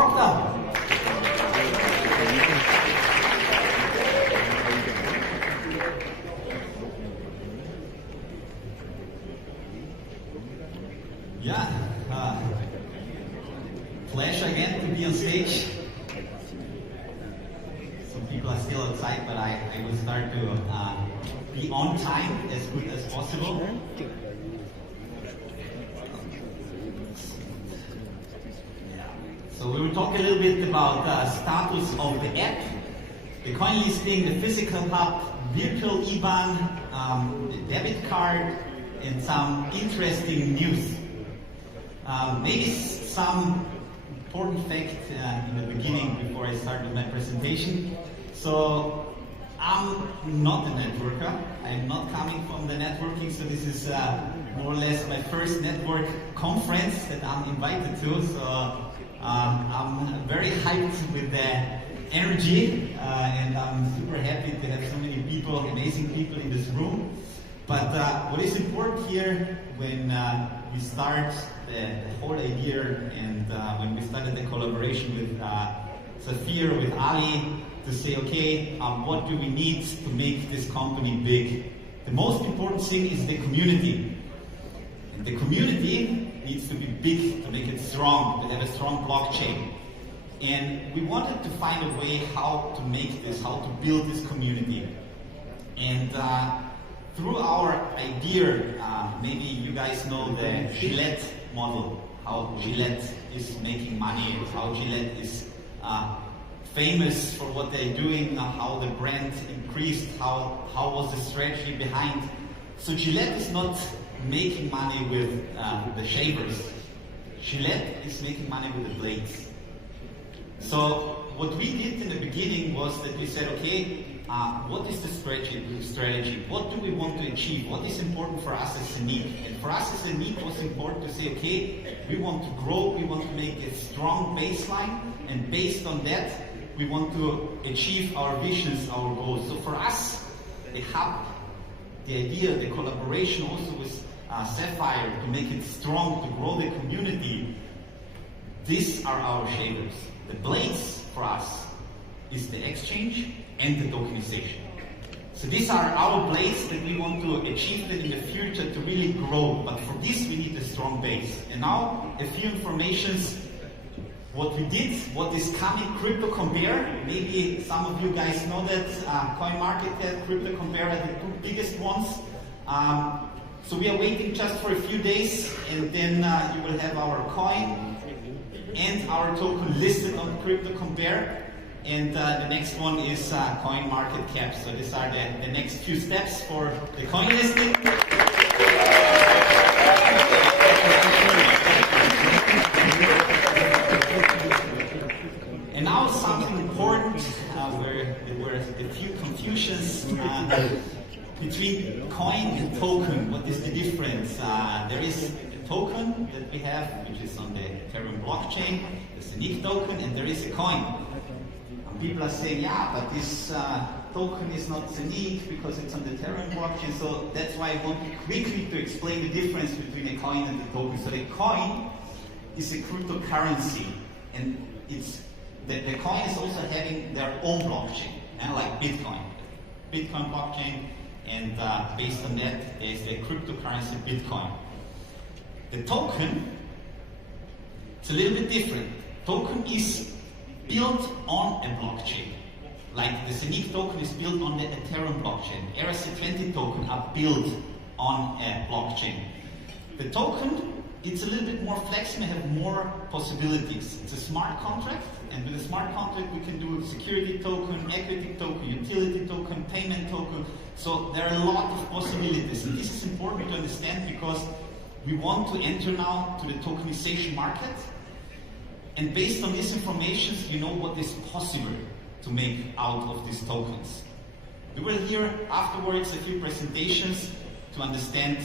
Welcome. Yeah, pleasure again to be on stage. Some people are still outside, but I will start to be on time as good as possible. So we will talk a little bit about status of the app, the coin listing, the physical hub, virtual IBAN, the debit card, and some interesting news. Maybe some important fact in the beginning before I start with my presentation. So I'm not a networker. I'm not coming from the networking, so this is more or less my first network conference that I'm invited to. So I'm very hyped with the energy, and I'm super happy to have so many people, amazing people in this room. But what is important here when we start the whole idea and when we started the collaboration with SAFIR, with Ali, to say, okay, what do we need to make this company big? The most important thing is the community. And the community needs to be big to make it strong, to have a strong blockchain. And we wanted to find a way how to make this, how to build this community. And through our idea, maybe you guys know the Gillette model, how Gillette is making money, how Gillette is famous for what they're doing, how the brand increased, how was the strategy behind. So Gillette is not making money with the shavers. Gillette is making money with the blades. So what we did in the beginning was that we said, okay, what is the strategy? What do we want to achieve? What is important for us as Zeniq? And for us as Zeniq, it was important to say, okay, we want to grow, we want to make a strong baseline, and based on that, we want to achieve our visions, our goals. So for us, the hub, the idea, the collaboration also with SAFIR to make it strong, to grow the community, these are our shavers. The blades for us is the exchange and the tokenization. So these are our blades that we want to achieve that in the future to really grow. But for this we need a strong base. And now a few informations. What we did, what is coming, Crypto Compare. Maybe some of you guys know that Coin Market Cap, Crypto Compare are the two biggest ones. So we are waiting just for a few days, and then you will have our coin and our token listed on Crypto Compare. And the next one is Coin Market Cap. So these are the next few steps for the coin listing. And now something important where there were a few confusions between coin and token. What is the difference? There is a token that we have, which is on the Ethereum blockchain, the Zeniq token, and there is a coin. People are saying, yeah, but this token is not Zeniq because it's on the Ethereum blockchain. So that's why I want quickly to explain the difference between a coin and a token. So the coin is a cryptocurrency, and it's the coin is also having their own blockchain, and like Bitcoin blockchain, and based on that, there's the cryptocurrency Bitcoin. The token, it's a little bit different. Token is built on a blockchain. Like the Zeniq token is built on the Ethereum blockchain. ERC20 token are built on a blockchain. The token, it's a little bit more flexible, have more possibilities. It's a smart contract, and with a smart contract we can do security token, equity token, utility token, payment token. So there are a lot of possibilities, and this is important to understand because we want to enter now to the tokenization market. And based on this information, you know what is possible to make out of these tokens. We will hear afterwards a few presentations to understand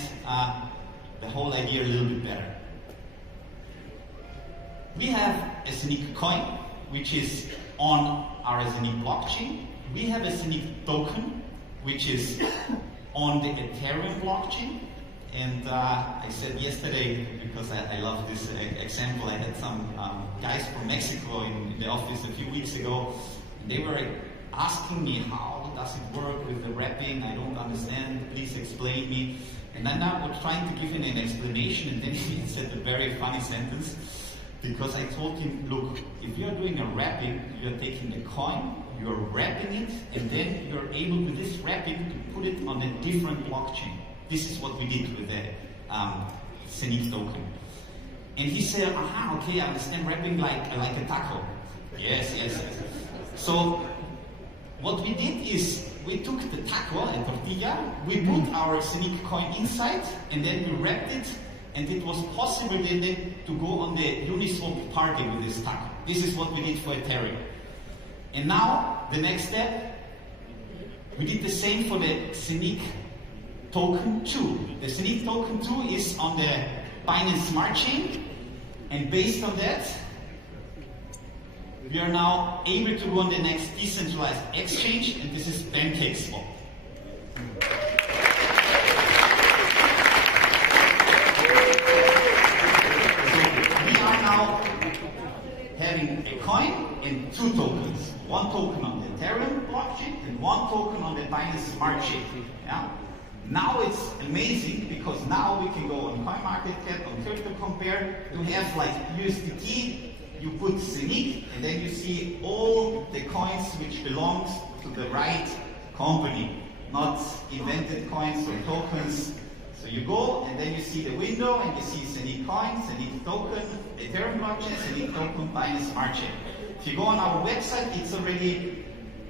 the whole idea a little bit better. We have a Zeniq coin, which is on our Zeniq blockchain. We have a Zeniq token, which is on the Ethereum blockchain. And I said yesterday, because I love this example, I had some guys from Mexico in the office a few weeks ago, and they were asking me, how does it work with the wrapping? I don't understand, please explain me. And then I was trying to give him an explanation, and then he said a very funny sentence, because I told him, look, if you're doing a wrapping, you're taking a coin, you're wrapping it, and then you're able with this wrapping to put it on a different blockchain. This is what we did with the Zeniq token. And he said, aha, okay, I understand wrapping like a taco. Yes. So what we did is, we took the taco, a tortilla, we put our Zeniq coin inside, and then we wrapped it, and it was possible then to go on the Uniswap party with this taco. This is what we did for Ethereum. And now, the next step, we did the same for the Zeniq Token 2. The Zeniq Token 2 is on the Binance Smart Chain, and based on that, we are now able to go on the next decentralized exchange, and this is PancakeSwap. So we are now having a coin and two tokens. One token on the Ethereum blockchain and one token on the Binance Smart Chain. Yeah? Now it's amazing because now we can go on CoinMarketCap, on Crypto Compare, to have like USDT, you put Zeniq, and then you see all the coins which belongs to the right company, not invented coins or tokens. So you go and then you see the window and you see Zeniq coin, Zeniq token, Ethereum blockchain, Zeniq token, Binance Smart Chain. If you go on our website, it's already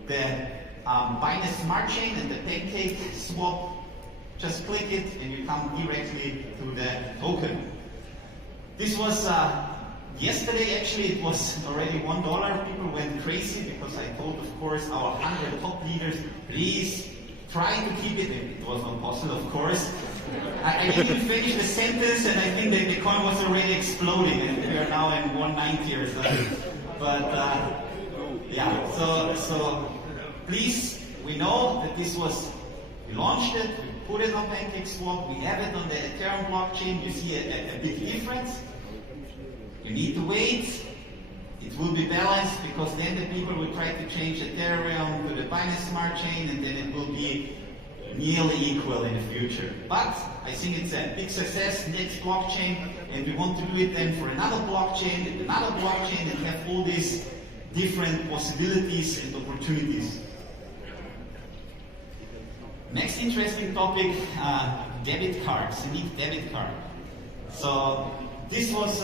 the Binance Smart Chain and the PancakeSwap. Just click it and you come directly to the token. This was yesterday, actually. It was already $1. People went crazy because I told, of course, our 100 top leaders, please try to keep it. It was not possible, of course. I didn't finish the sentence, and I think that the coin was already exploding, and we are now in 190 or something. But yeah, so please, we know that this was, we launched it, we put it on PancakeSwap, we have it on the Ethereum blockchain. You see a big difference. You need to wait. It will be balanced, because then the people will try to change Ethereum to the Binance Smart Chain, and then it will be nearly equal in the future. But I think it's a big success, next blockchain, and we want to do it then for another blockchain, and have all these different possibilities and opportunities. Next interesting topic, debit card, Zeniq debit card. So this was,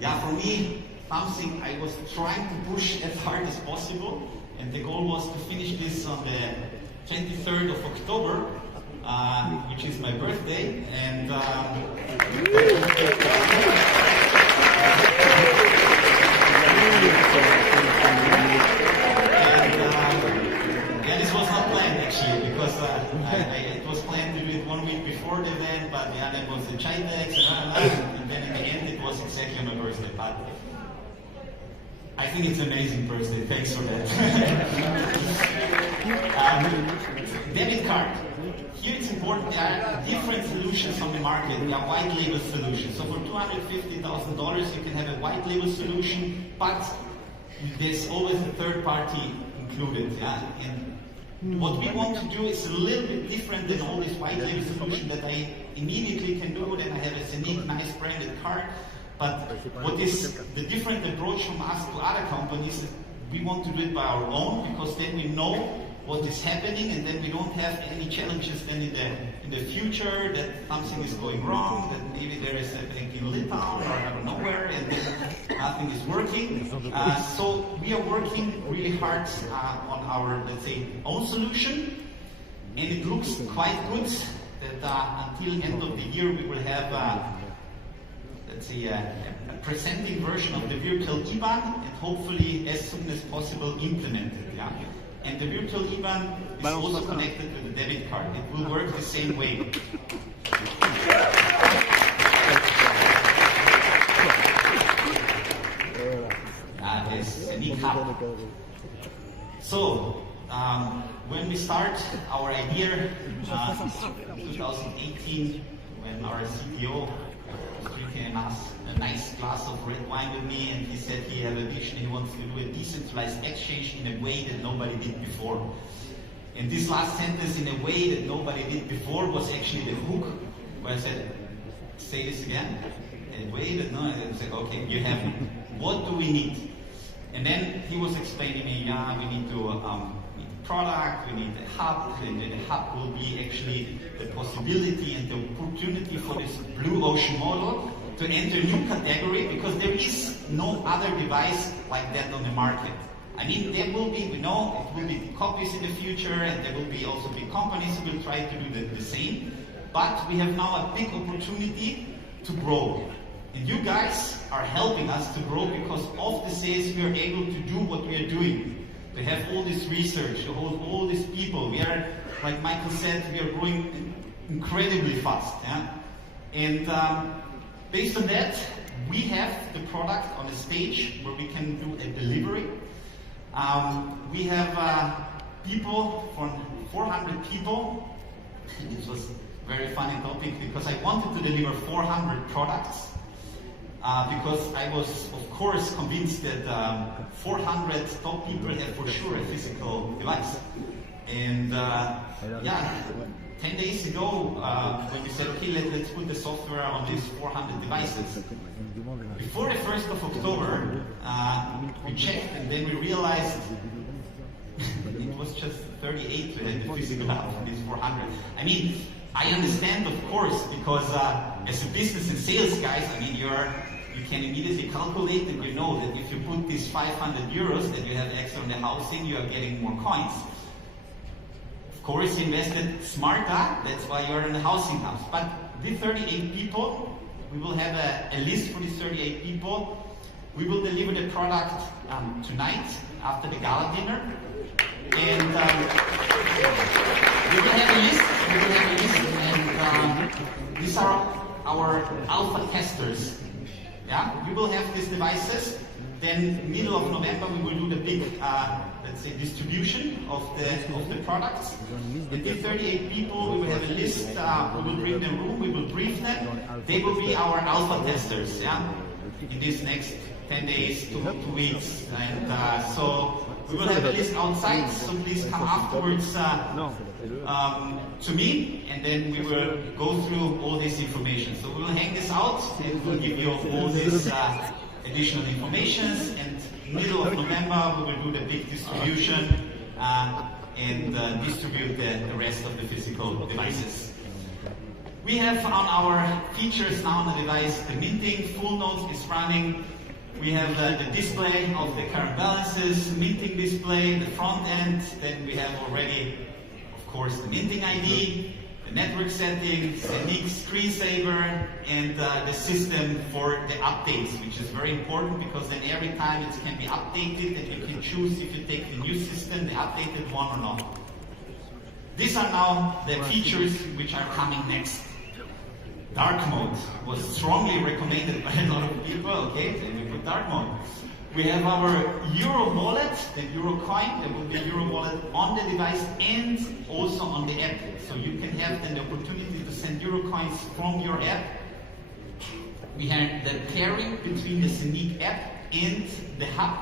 for me, something I was trying to push as hard as possible, and the goal was to finish this on the 23rd of October, which is my birthday, and this was not planned actually, because it was planned to do it 1 week before the event, but then was the child tax, and then in the end it was exactly on my birthday. But I think it's an amazing birthday. Thanks for that. Debit card. Here it's important, there are different solutions on the market. There are white label solutions. So for $250,000 you can have a white label solution, but there's always a third party included. And what we want to do is a little bit different than all these white label solutions that I immediately can do. Then I have a Zeniq nice branded card. But what is the different approach from us to other companies? We want to do it by our own, because then we know what is happening, and then we don't have any challenges then in the future that something is going wrong, that maybe there is a bank in Litauen or I don't know where, and then nothing is working. So we are working really hard on our, let's say, own solution, and it looks quite good that until end of the year we will have let's say a presenting version of the virtual IBAN, and hopefully as soon as possible implemented. And the virtual IBAN is also connected to the debit card. It will work the same way. There's Zeniq Hub. So When we start our idea, 2018, when our CTO was drinking a nice glass of red wine with me, and he said he had a vision, he wants to do a decentralized exchange in a way that nobody did before. And this last sentence, in a way that nobody did before, was actually the hook, where I said, say this again, in a way that no, I said, okay, you have it. What do we need? And then he was explaining me, yeah, we need to product, we need a hub, and then the hub will be actually the possibility and the opportunity for this blue ocean model to enter a new category, because there is no other device like that on the market. I mean, there will be, we know, it will be copies in the future, and there will be also big companies who will try to do the same, but we have now a big opportunity to grow. And you guys are helping us to grow because of the sales we are able to do what we are doing. To have all this research, to hold all these people. We are, like Michael said, we are growing incredibly fast. Yeah? And based on that, we have the product on a stage where we can do a delivery. We have people, from 400 people. It was a very funny topic because I wanted to deliver 400 products. Because I was, of course, convinced that 400 top people have for sure a physical device. And yeah, 10 days ago, when we said, okay, let's put the software on these 400 devices. Before the 1st of October, we checked and then we realized it was just 38 to have the physical out of these 400. I mean, I understand, of course, because as a business and sales guys, I mean, you can immediately calculate and you know that if you put these 500 euros that you have extra on the housing, you are getting more coins. Of course, you invested smarter, that's why you're in the housing house. But the 38 people, we will have a list for these 38 people. We will deliver the product tonight after the gala dinner. And we will have a list, and these are our alpha testers. Yeah, we will have these devices. Then middle of November we will do the big, let's say, distribution of the products. And the 38 people, we will have a list. We will bring them room. We will brief them. They will be our alpha testers. Yeah, in these next 10 days, two weeks, and so we will have a list outside. So please come afterwards to me, and then we will go through all this information. So we will hang this out and we'll give you all this additional information. And middle of November we will do the big distribution and distribute the rest of the physical devices. We have on our features now on the device the minting, full notes is running. We have the display of the current balances, minting display, the front end. Then we have already, of course, the minting ID, the network settings, the Zeniq screensaver, and the system for the updates, which is very important because then every time it can be updated and you can choose if you take the new system, the updated one or not. These are now the features which are coming next. Dark mode was strongly recommended by a lot of people. Okay, then we put dark mode. We have our Euro wallet, the Euro coin. There will be a Euro wallet on the device and also on the app. So you can have then the opportunity to send Euro coins from your app. We have the pairing between the Zeniq app and the hub.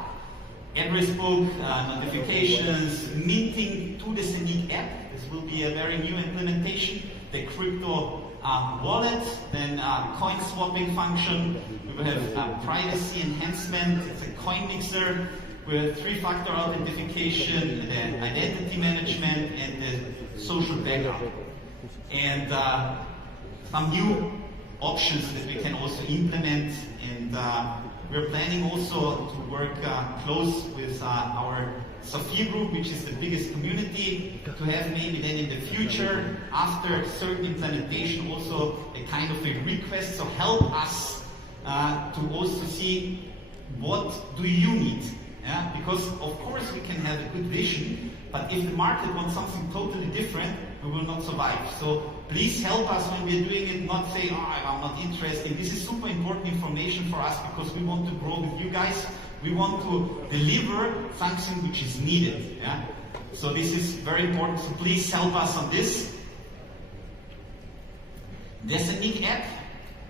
Address book, notifications, minting to the Zeniq app. This will be a very new implementation. The crypto wallet, then coin swapping function. We will have privacy enhancement. It's a coin mixer. We have three-factor authentication, the identity management, and the social backup. And some new options that we can also implement. And we're planning also to work close with our SAFIR group, which is the biggest community, to have maybe then in the future, after certain implementation, also a kind of a request. So help us to also see what do you need. Yeah? Because of course we can have a good vision, but if the market wants something totally different, we will not survive. So please help us when we're doing it, not say, oh, I'm not interested. This is super important information for us because we want to grow with you guys. We want to deliver something which is needed. Yeah? So this is very important, so please help us on this. The Zeniq app,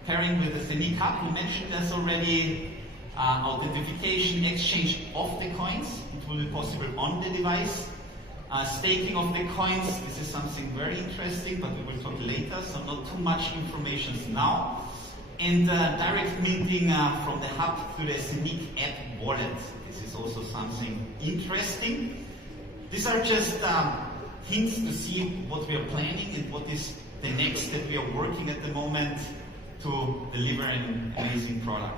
pairing with the Zeniq Hub, we mentioned this already, authentication, exchange of the coins, it will be possible on the device. Staking of the coins, this is something very interesting, but we will talk later, so not too much information now. And direct minting from the hub to the Zeniq app wallet. This is also something interesting. These are just hints to see what we are planning and what is the next that we are working at the moment to deliver an amazing product.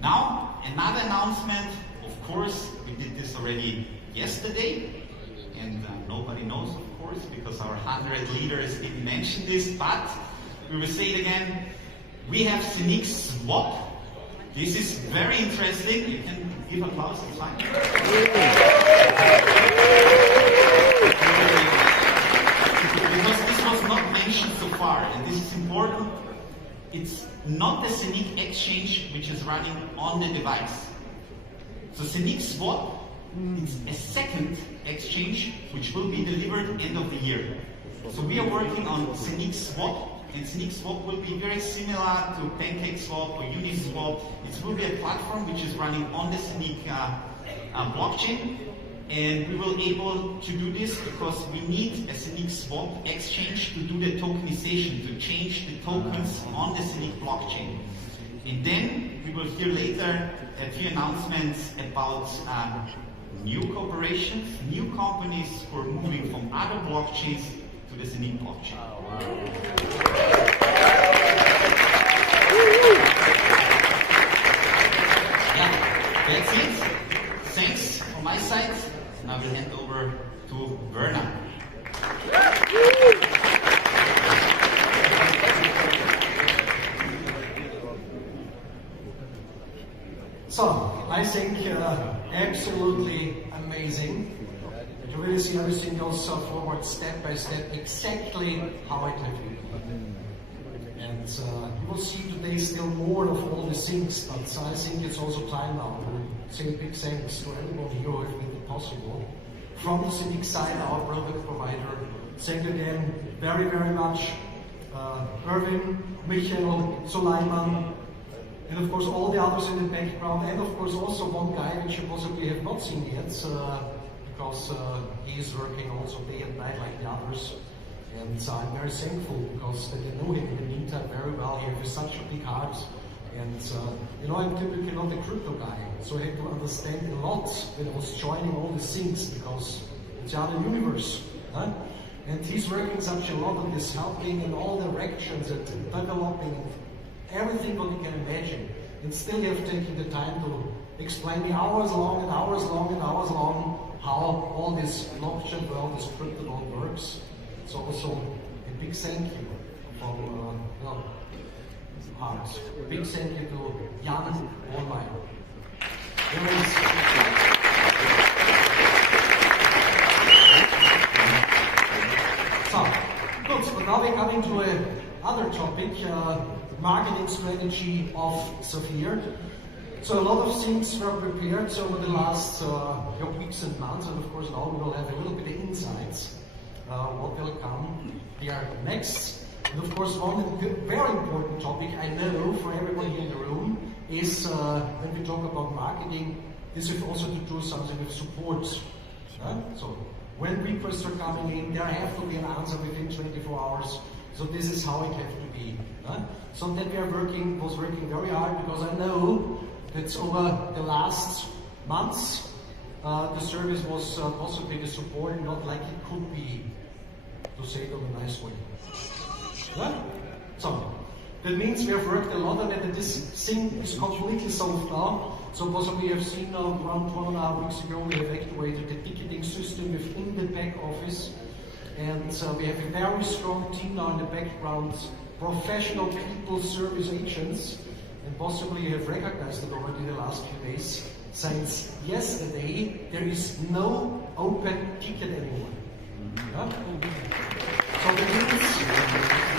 Now, another announcement. Of course, we did this already yesterday, and nobody knows, of course, because our 100 leaders didn't mention this, but we will say it again. We have Zeniq Swap. This is very interesting. You can give applause, it's fine. Because this was not mentioned so far, and this is important. It's not the Zeniq exchange which is running on the device. So Zeniq Swap, it's a second exchange which will be delivered end of the year. So we are working on Zeniq Swap, and Zeniq Swap will be very similar to PancakeSwap or Uniswap. It will be a platform which is running on the Zeniq blockchain, and we will be able to do this because we need a Zeniq Swap exchange to do the tokenization, to change the tokens on the Zeniq blockchain. And then we will hear later a few announcements about new corporations, new companies who are moving from other blockchains to the Zeniq blockchain. Yeah, that's it. Thanks from my side. And I will hand over to Werner. So, I think absolutely amazing. To really see everything goes forward step by step, exactly how it have been. And you will see today still more of all the things, but I think it's also time now to say a big thanks to everybody who have made it possible. From the Zeniq side, our product provider, thank you again very, very much. Erwin, Michael, Suleiman, and of course all the others in the background, and of course also one guy which you possibly have not seen yet, because he is working also day and night like the others. And I'm very thankful because I know him in the meantime very well. He has such a big heart. And you know, I'm typically not a crypto guy, so I had to understand a lot when I was joining all these things because it's another universe. Huh? And he's working such a lot on this, helping in all directions and developing everything what you can imagine. And still you have taken the time to explain me hours long and hours long and hours long how all this blockchain world, this crypto world works. So also a big thank you from heart. A big thank you to Jan Online. So, good, but now we're coming to another topic, marketing strategy of SAFIR. So a lot of things were prepared over the last weeks and months, and of course now we will have a little bit of insights what will come here next. And of course one very important topic I know for everybody in the room is when we talk about marketing, this is also to do something with support. So when requests are coming in, there have to be an answer within 24 hours. So this is how it has to be. So that we was working very hard because I know that over the last months the service was possibly the support not like it could be, to say it in a nice way. So that means we have worked a lot on it, and this thing is completely solved now. So possibly you have seen around 1.5 weeks ago we have activated the ticketing system within the back office, and we have a very strong team now in the background, professional people, service agents, and possibly you have recognized it already the last few days. Since yesterday there is no open ticket anymore. So that means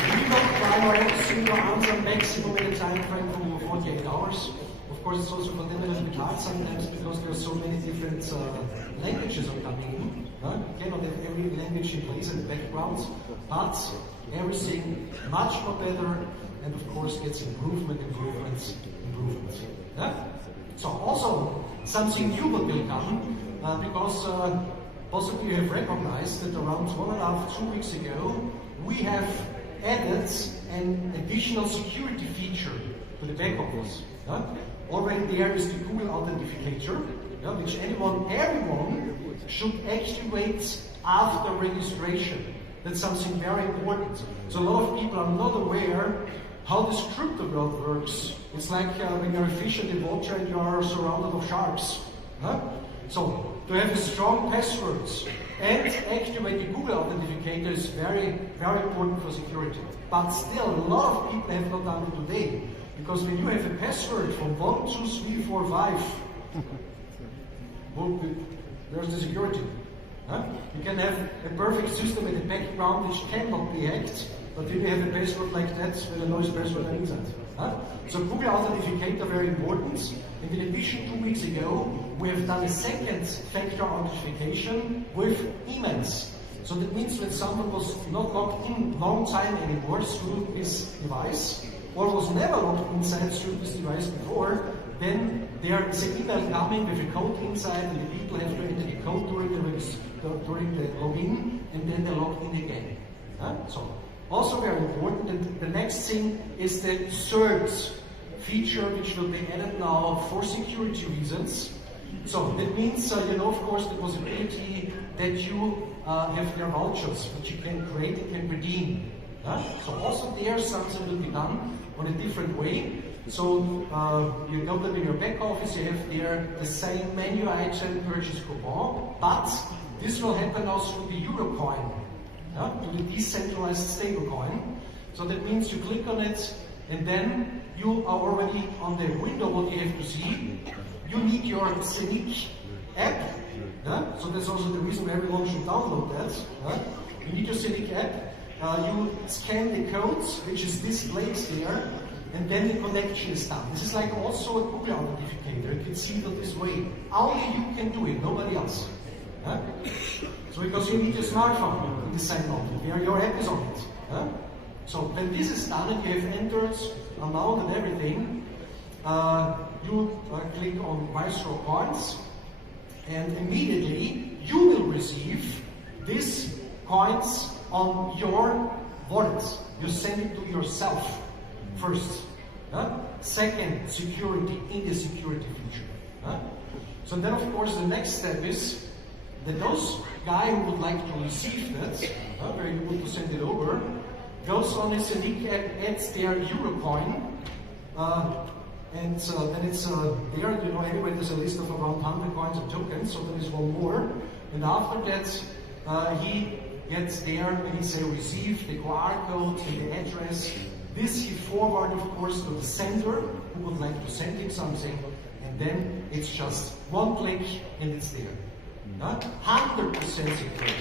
we will try our everything to answer maximum in a time frame for 48 hours. Of course, it's also for them a little bit hard sometimes because there are so many different languages are coming in. You cannot have every language in place in the background, but everything much more better, and of course gets improvements. Yeah? So also something new will come because possibly you have recognized that around 1.5 to 2 weeks ago we have added an additional security feature to the back office. Yeah? Already there is the Google Authenticator, yeah, which everyone should activate after registration. That's something very important. So a lot of people are not aware how this crypto world works. It's like when you're a fish in the water and you are surrounded of sharks. Huh? So to have a strong password and activate the Google Authenticator is very, very important for security. But still, a lot of people have not done it today. Because when you have a password from 1, 2, 3, 4, 5, well, there's the security. Huh? You can have a perfect system in the background which cannot be hacked, but when you have a password like that, with a noise password on inside. Huh? So Google Authenticator very important. And in addition, 2 weeks ago, we have done a second factor authentication with emails. So that means when someone was not logged in long time anymore through this device, or was never logged inside through this device before, then there is an email coming with a code inside, and the people have to enter the code during the login, and then they log in again. So also very important. And the next thing is the third feature, which will be added now for security reasons. So that means, of course, the possibility that you have their vouchers, which you can create and can redeem. So also there something will be done on a different way. So you know that in your back office you have there the same menu item, purchase coupon, but this will happen now through the Eurocoin, to the decentralized stablecoin. So that means you click on it, and then you are already on the window. What you have to see, you need your Zeniq app. So that's also the reason why everyone should download that. You need your Zeniq app. You scan the codes, which is displayed there, and then the connection is done. This is like also a Google Authenticator. You can see it this way. Only you can do it, nobody else. So because you need your smartphone in the sign on, where your app is on it. So when this is done and you have entered amount and everything, you click on Maestro Coins, and immediately you will receive these coins on your wallet. You send it to yourself first. Second, security in the security feature. So then, of course, the next step is that those guy who would like to receive that, very good to send it over, goes on his Zeniq app, adds their Eurocoin, and then it's there. Anyway, there's a list of around 100 coins and tokens, so there is one more. And after that, he gets there and he say receive the QR code and the address. This he forward, of course, to the sender who would like to send him something, and then it's just one click and it's there. 100% secure.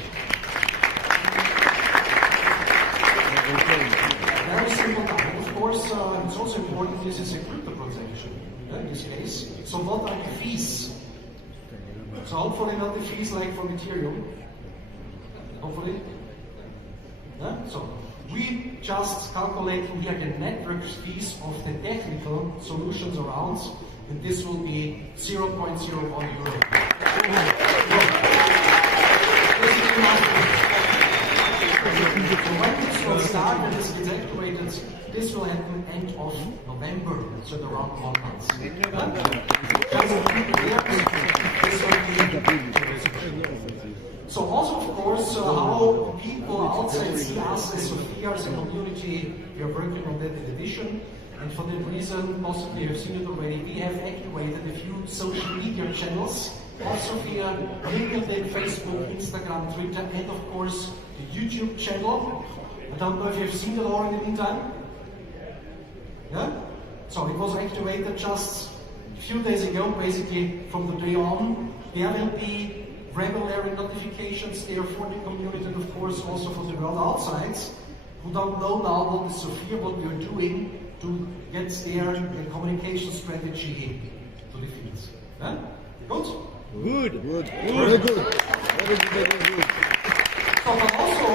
Very simple now. Of course, it's also important this is a crypto transaction in this case. So what are the fees? So hopefully not the fees like for Ethereum. Hopefully. So we just calculate here the network fees of the technical solutions around, and this will be 0.01 euro. So when this will start and this gets activated, this will happen end of November, so around 1 month. So also, of course, how people outside see us as SAFIR as a community, we are working on that in addition. And for that reason, possibly you have seen it already, we have activated a few social media channels of SAFIR, LinkedIn, Facebook, Instagram, Twitter, and of course, the YouTube channel. I don't know if you have seen it all in the meantime. Yeah? So it was activated just a few days ago, basically from the day on. There will be regular notifications there for the community, and of course also for the world outside who don't know now what is SAFIR, what we are doing to get their communication strategy Huh? Good? Good. Very good. Very good. So, but also,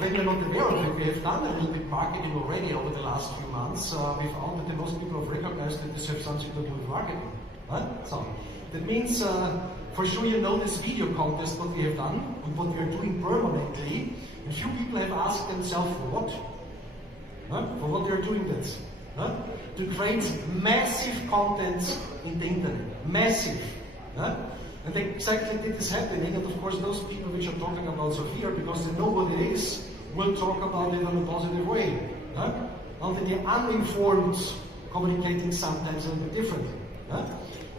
when you're not aware of it, we have done a little bit marketing already over the last few months. We found that the most people have recognized that this has something to do with marketing. Right? So, that means, for sure you know this video contest, what we have done, and what we are doing permanently. And few people have asked themselves, for what? For what they are doing this? To create massive content in the internet. Massive. And exactly this is happening, and of course those people which are talking about SAFIR, because they know what it is, will talk about it in a positive way. Only the uninformed communicating sometimes a little bit differently.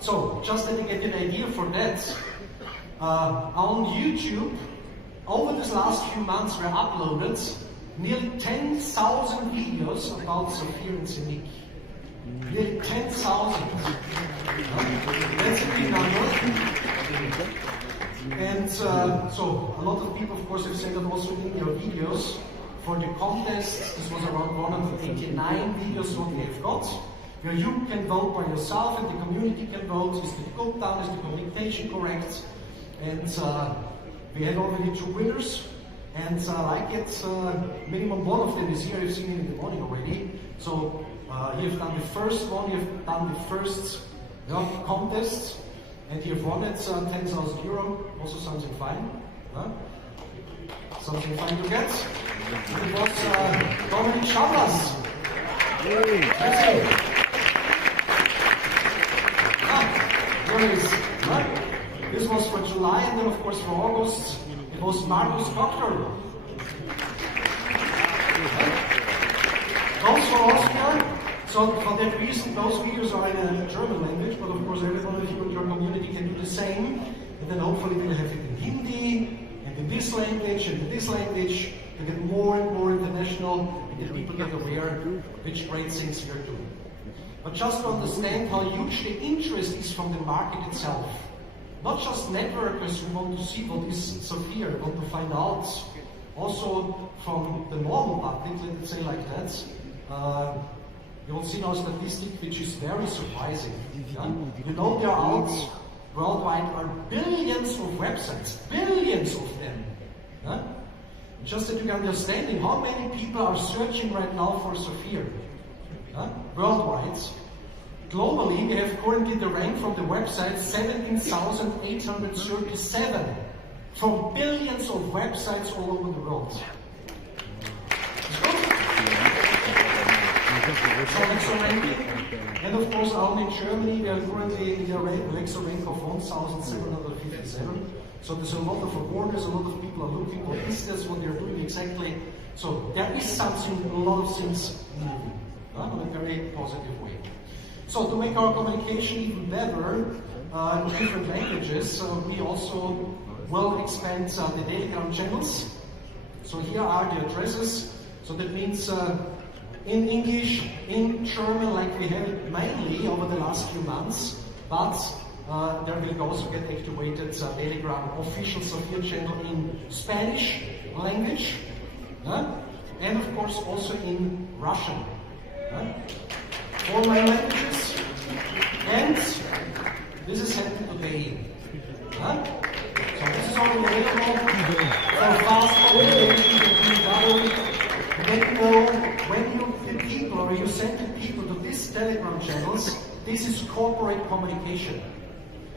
So, just to get an idea for that, on YouTube, over these last few months were uploaded nearly 10,000 videos about SAFIR and Zeniq. Nearly 10,000. That's a big number. And so a lot of people, of course, have sent it also in their videos for the contest. This was around 189 videos what we have got, where you can vote by yourself and the community can vote. Is the code done? Is the communication correct? And we had already 2 winners. And like it, minimum one of them is here. You've seen it in the morning already. So you've done the first one. You've done the first contest. And you've won it, 10,000 euro, also something fine. Something fine to get. It was Dominic Chavlas. That's it. Here it is. This was for July, and then of course for August, it was Marcus Doctor. Those for Austria. So for that reason, those videos are in a German language, but of course everyone of you in your community can do the same. And then hopefully we'll have it in Hindi, and in this language, and in this language, to get more and more international, and the people get aware which great things we are doing. But just to understand how huge the interest is from the market itself. Not just networkers who want to see what is SAFIR, want to find out, also from the normal public, let's say like that. You will see now a statistic which is very surprising. You know there are out worldwide are billions of websites, billions of them. Just that you can understand how many people are searching right now for SAFIR. Worldwide. Globally, we have currently the rank from the website 17,837 from billions of websites all over the world. So Alexa ranking, and of course only in Germany we are currently in the Alexa rank of 1,757. So there's a lot of awareness, a lot of people are looking what is this, what they're doing exactly. So there is something, a lot of things moving in a very positive way. So to make our communication even better in different languages, we also will expand the Telegram channels. So here are the addresses. So that means in English, in German, like we have it mainly over the last few months, but there will also get activated Telegram official SAFIR channel in Spanish language, and of course also in Russian. 4 main languages, and this is happening today. So this is already available for fast communication between each other. Let you know when you the people or you send the people to these Telegram channels, this is corporate communication.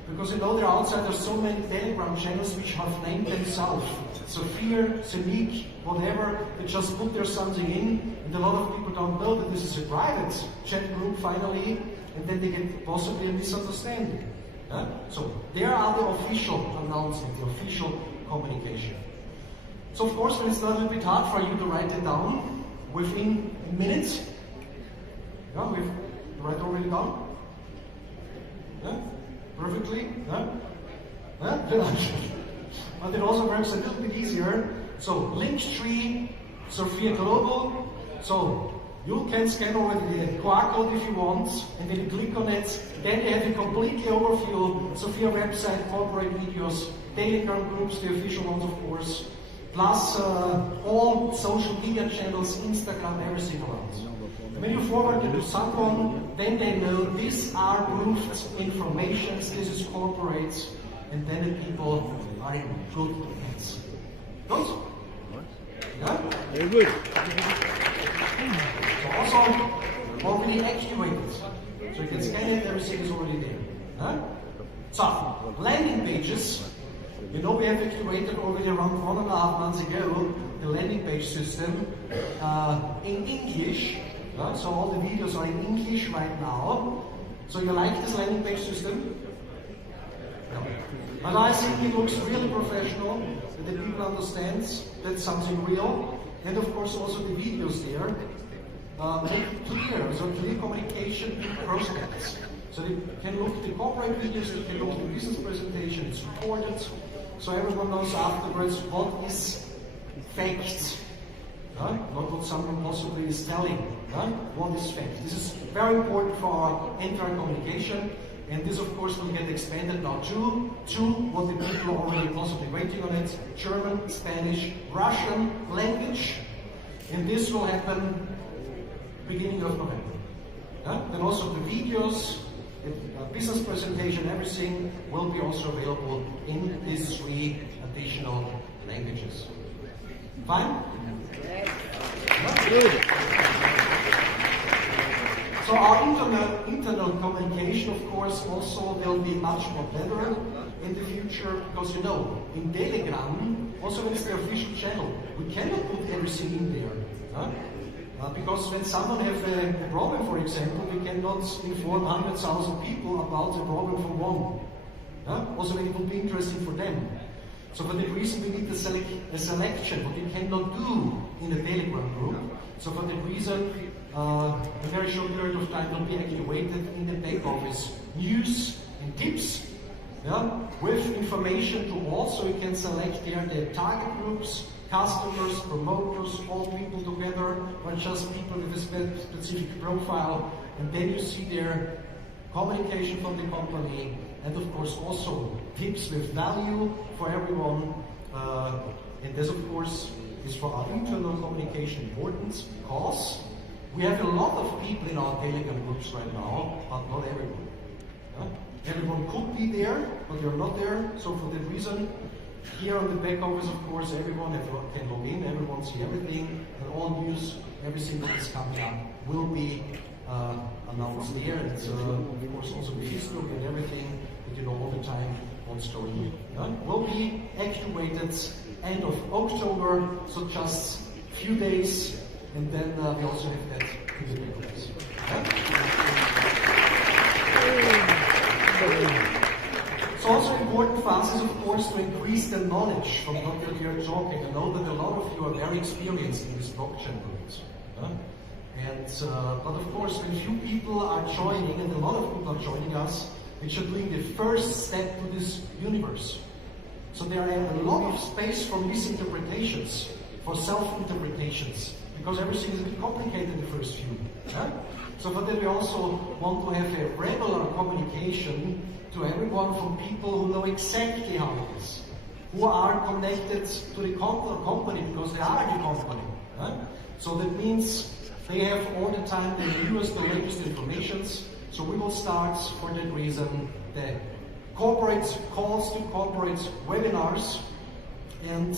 Because you know there are outside, there's so many Telegram channels which have named themselves SAFIR, Zeniq, whatever, they just put their something in, and a lot of people don't know that this is a private chat group finally, and then they get possibly a misunderstanding. So there are the official announcements, the official communication. So of course, when it's a little bit hard for you to write it down within minutes, we've write already down. Perfectly. But it also works a little bit easier. So Linktree, SAFIR Global. So you can scan already the QR code if you want, and then you click on it. Then you have a completely overview. SAFIR website, corporate videos, Telegram groups, the official ones of course, plus all social media channels, Instagram, everything around. And when you forward it to someone, then they know these are proofed informations, this is corporates, and then the people are in good hands. Good? Yeah? Very good. So also already activated. So you can scan it, everything is already there. Huh? So, landing pages. You know we have activated already around 1.5 months ago the landing page system in English. So all the videos are in English right now. So you like this landing page system? No. But I think it looks really professional, that the people understand that's something real. And of course also the videos there make it clear, so clear communication in prospects. So they can look at the corporate videos, they can look at the business presentation, it's recorded, so everyone knows afterwards what is fact, not what someone possibly is telling, what is fact. This is very important for our entire communication, and this of course will get expanded now to what the people are already possibly waiting on it, German, Spanish, Russian language, and this will happen beginning of November. Then also the videos, the business presentation, everything will be also available in these 3 additional languages. Fine? Good. So our internal communication, of course, also will be much more better in the future, because you know, in Telegram, also when it's the official channel, we cannot put everything in there. Because when someone has a problem, for example, we cannot inform 100,000 people about the problem for one. Also when it would be interesting for them. So for that reason we need a selection, what we cannot do in a Telegram group. So for that reason, a very short period of time will be activated in the back office. News and tips, with information to all, so you can select there the target groups, customers, promoters, all people together, or just people with a specific profile, and then you see their communication from the company, and of course also tips with value for everyone, and this of course is for our internal communication important, because we have a lot of people in our Telegram groups right now, but not everyone. Everyone could be there, but they're not there, so for that reason, here on the back office, of course, everyone can log in, everyone see everything, and all news, everything that is coming up will be announced there, and of course also with Facebook and everything, that you know all the time what's going on. Will be activated end of October, so just a few days, and then we also have that in the back office. It's also important for us is, of course, to increase the knowledge from what we are talking. I know that a lot of you are very experienced in this blockchain world. But of course, when few people are joining, and a lot of people are joining us, which are doing the first step to this universe. So there are a lot of space for misinterpretations, for self-interpretations, because everything is a bit complicated in the first few. So for that we also want to have a regular communication to everyone, from people who know exactly how it is, who are connected to the company because they are the company. So that means they have all the time the newest, the latest informations. So we will start, for that reason, the corporate calls to corporate webinars, and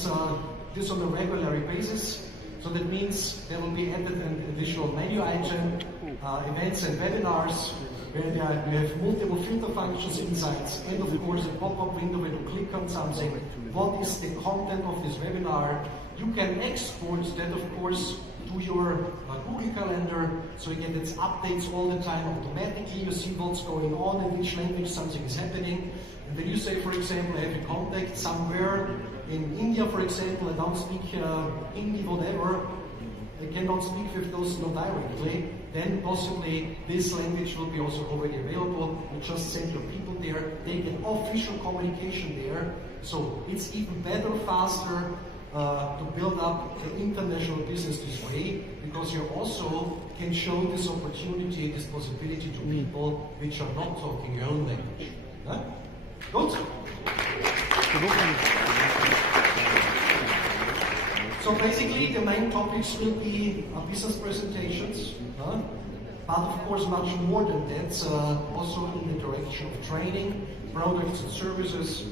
this on a regular basis. So that means there will be added an additional menu item, events and webinars, where you have multiple filter functions inside, and of course a pop-up window where you click on something. What is the content of this webinar? You can export that, of course, to your Google Calendar, so you get its updates all the time automatically. You see what's going on, in which language something is happening. And when you say, for example, I have a contact somewhere in India, for example, I don't speak Hindi, whatever, I cannot speak with those directly, then possibly this language will be also already available. You just send your people there, they get official communication there, so it's even better, faster to build up the international business this way, because you also can show this opportunity, this possibility to people which are not talking your own language. Good? So So basically, the main topics will be business presentations, but of course much more than that, also in the direction of training, products and services,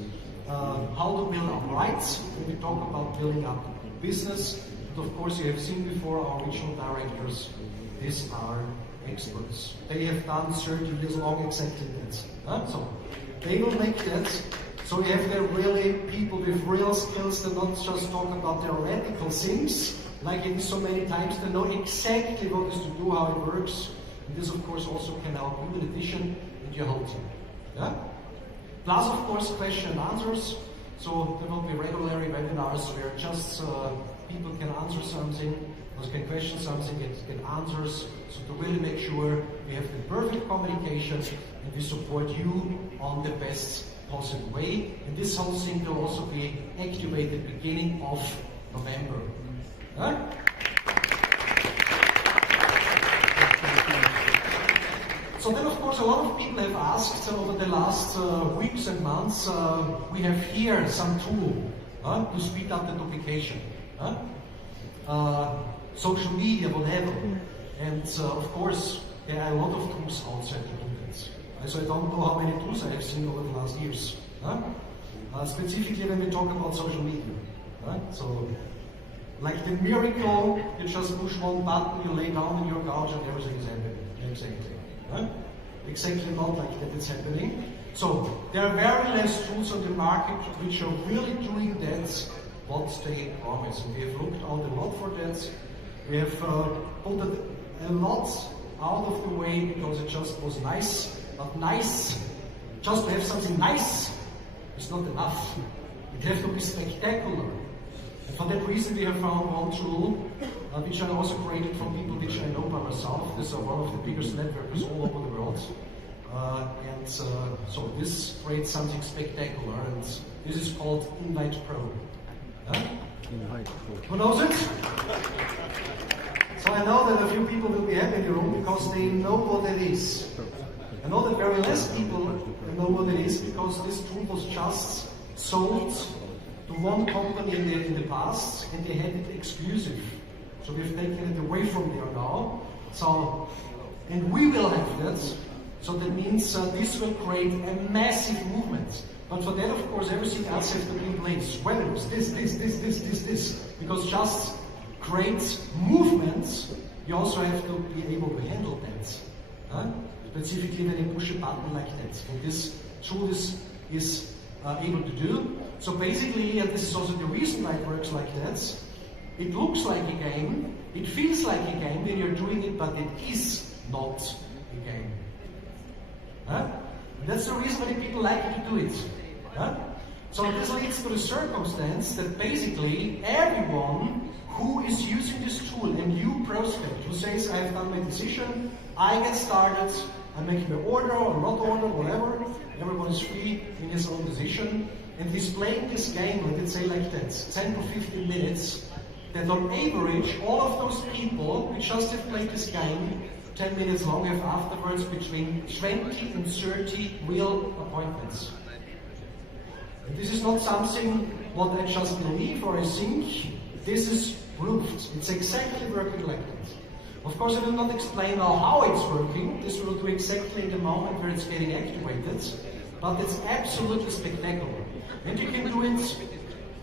how to build up rights when we talk about building up business. But of course, you have seen before our regional directors, these are experts. They have done 30 years long exactly that. So they will make that. So you have there really people with real skills that not just talk about theoretical things, like it is so many times. They know exactly what is to do, how it works. And this, of course, also can help you in addition and your whole team. Yeah? Plus, of course, question and answers. So there will be regular webinars where just people can answer something, or can question something, get answers. So to really make sure we have the perfect communication and we support you on the best possible way. And this whole thing will also be activated beginning of November. Huh? So then, of course, a lot of people have asked over the last weeks and months, we have here some tool to speed up the duplication. Social media, whatever. And of course, there are a lot of tools outside to do this. So I don't know how many tools I have seen over the last years. Specifically when we talk about social media. So, like the miracle, you just push one button, you lay down on your couch and everything is happening. Exactly. Exactly not like that it's happening. So there are very less tools on the market which are really doing that what they promise. And we have looked out a lot for that. We have put a lot out of the way because it just was nice. But nice, just to have something nice is not enough. It has to be spectacular. And for that reason we have found one tool which I also created from people which I know by myself. These are one of the biggest networkers all over the world. So this creates something spectacular, and this is called Invite Pro. Who knows it? So I know that a few people will be happy in the room because they know what it is. I know that very less people know what it is because this tool was just sold to one company in the past and they had it exclusive. So we've taken it away from there now. So, and we will have that. So that means this will create a massive movement. But for that, of course, everything else has to be in place. Webinars, this. Because just create movements, you also have to be able to handle that. Specifically when you push a button like that. And this tool is able to do. So basically, and this is also the reason why it works like that, it looks like a game, it feels like a game when you're doing it, but it is not a game. That's the reason why people like to do it. So this leads to the circumstance that basically everyone who is using this tool, and you prospect, who says, I have done my decision, I get started, I make my order or not order, whatever, everyone is free in his own decision, and he's playing this game, let's say like that, 10 to 15 minutes, that on average, all of those people who just have played this game 10 minutes long have afterwards between 20 and 30 real appointments. And this is not something what I just believe or I think, this is proved. It's exactly working like that. Of course, I will not explain now how it's working. This will do exactly in the moment where it's getting activated, but it's absolutely spectacular. And you can do it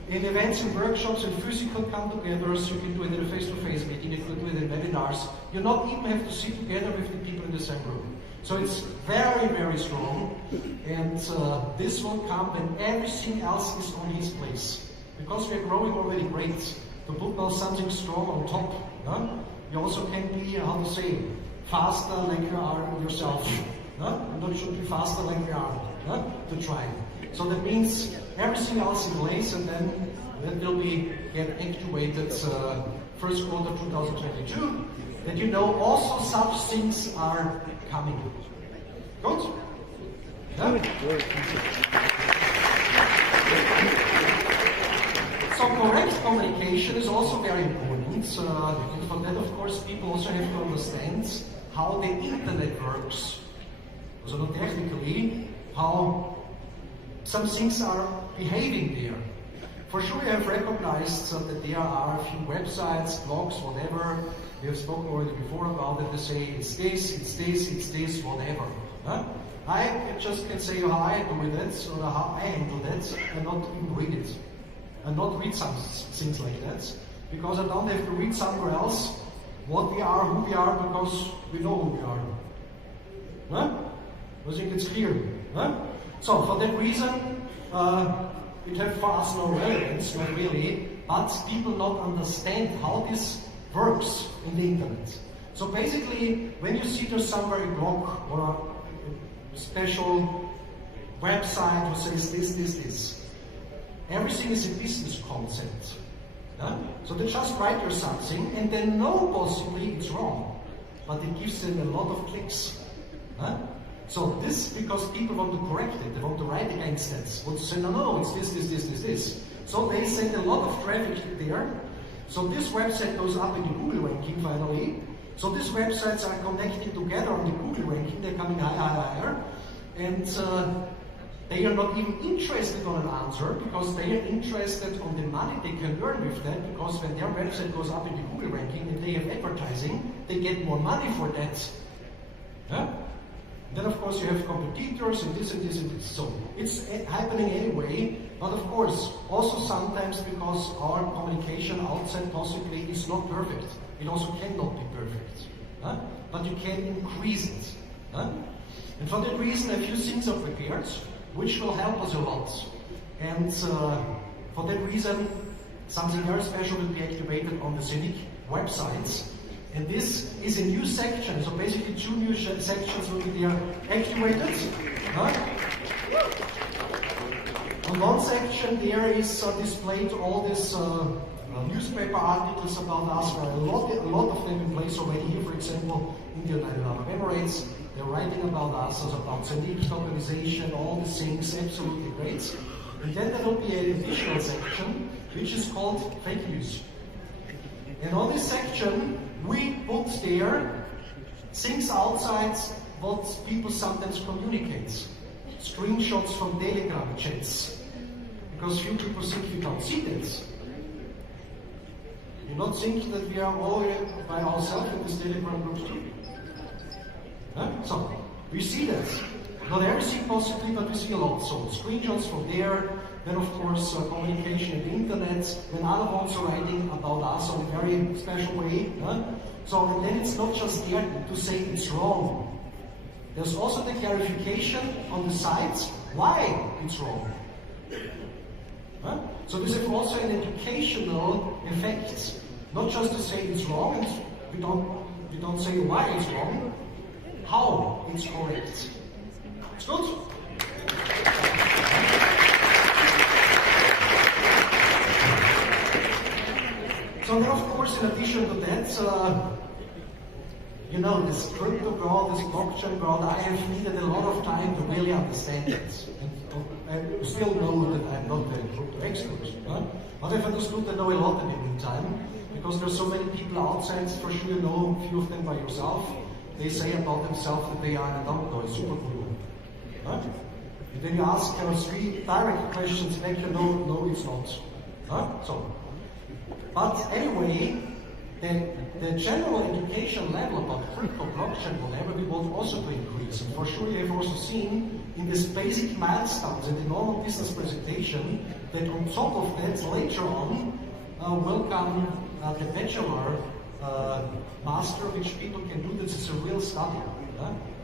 in events and workshops and physical come-togethers. You can do it in a face-to-face meeting. You can do it in webinars. You not even have to sit together with the people in the same room. So it's very, very strong. And this will come when everything else is on its place. Because we are growing already great. To put now something strong on top, you also can be, how to say, faster like you are yourself. And not should be faster like we are to try. So that means everything else in place, and then that will be get activated first quarter 2022. That you know also such things are coming. Good? Yeah? So correct communication is also very important. And for that, of course, people also have to understand how the internet works. Also not technically, how some things are behaving there. For sure you have recognized that there are a few websites, blogs, whatever. We have spoken already before about it. They say it's this, it's this, it's this, whatever. Huh? I just can say how I do it, or how I handle that, and not even read it. And not read some things like that. Because I don't have to read somewhere else what we are, who we are, because we know who we are. Huh? I think it's clear. Huh? So for that reason, it has for us no relevance, not really, but people not understand how this works in the internet. So basically, when you see there's somewhere a blog or a special website who says this, everything is a business concept. Yeah? So they just write you something and they know possibly it's wrong, but it gives them a lot of clicks. Huh? So this, because people want to correct it, they want to write against it, want to say, no, it's this. So they send a lot of traffic there. So this website goes up in the Google ranking finally. So these websites are connecting together on the Google ranking, they're coming higher, and they are not even interested on an answer, because they are interested on the money they can earn with that, because when their website goes up in the Google ranking and they have advertising, they get more money for that. Yeah? Then of course you have competitors and this and this and this. So it's happening anyway, but of course also sometimes because our communication outside possibly is not perfect. It also cannot be perfect. Huh? But you can increase it. Huh? And for that reason a few things are prepared, which will help us a lot. And for that reason something very special will be activated on the Zeniq websites. And this is a new section, so basically 2 new sections will be there activated. Huh? On one section there is displayed all these newspaper articles about us, where a lot of them in place already here, for example, in the United Arab Emirates. They're writing about us, about Zeniq Tecnologies, all these things, absolutely great. And then there will be an additional section, which is called fake news. And on this section, we put there things outside what people sometimes communicate. Screenshots from Telegram chats. Because few people think we don't see that. You not think that we are all by ourselves in this Telegram group too? Huh? So, we see that. Not everything possibly, but we see a lot. So, screenshots from there. Then of course communication in the internet, when other ones are writing about us in a very special way. Huh? So and then it's not just there to say it's wrong. There's also the clarification on the sides why it's wrong. Huh? So this is also an educational effect. Not just to say it's wrong, and we don't say why it's wrong, how it's correct. It's good? So then of course in addition to that, you know, this crypto world, this blockchain world, I have needed a lot of time to really understand it. And I still know that I'm not a crypto expert. Huh? But I've understood I know a lot in the meantime, because there's so many people outside, for sure you know a few of them by yourself. They say about themselves that they are an adopter, a super guru. Huh? And then you ask 3 direct questions back, you know, no it's not. Huh? So. But anyway, the general education level about crypto, blockchain, whatever, we want also to increase. And for sure you have also seen in these basic milestones in the normal business presentation that on top of that later on will come the bachelor master, which people can do. This is a real study,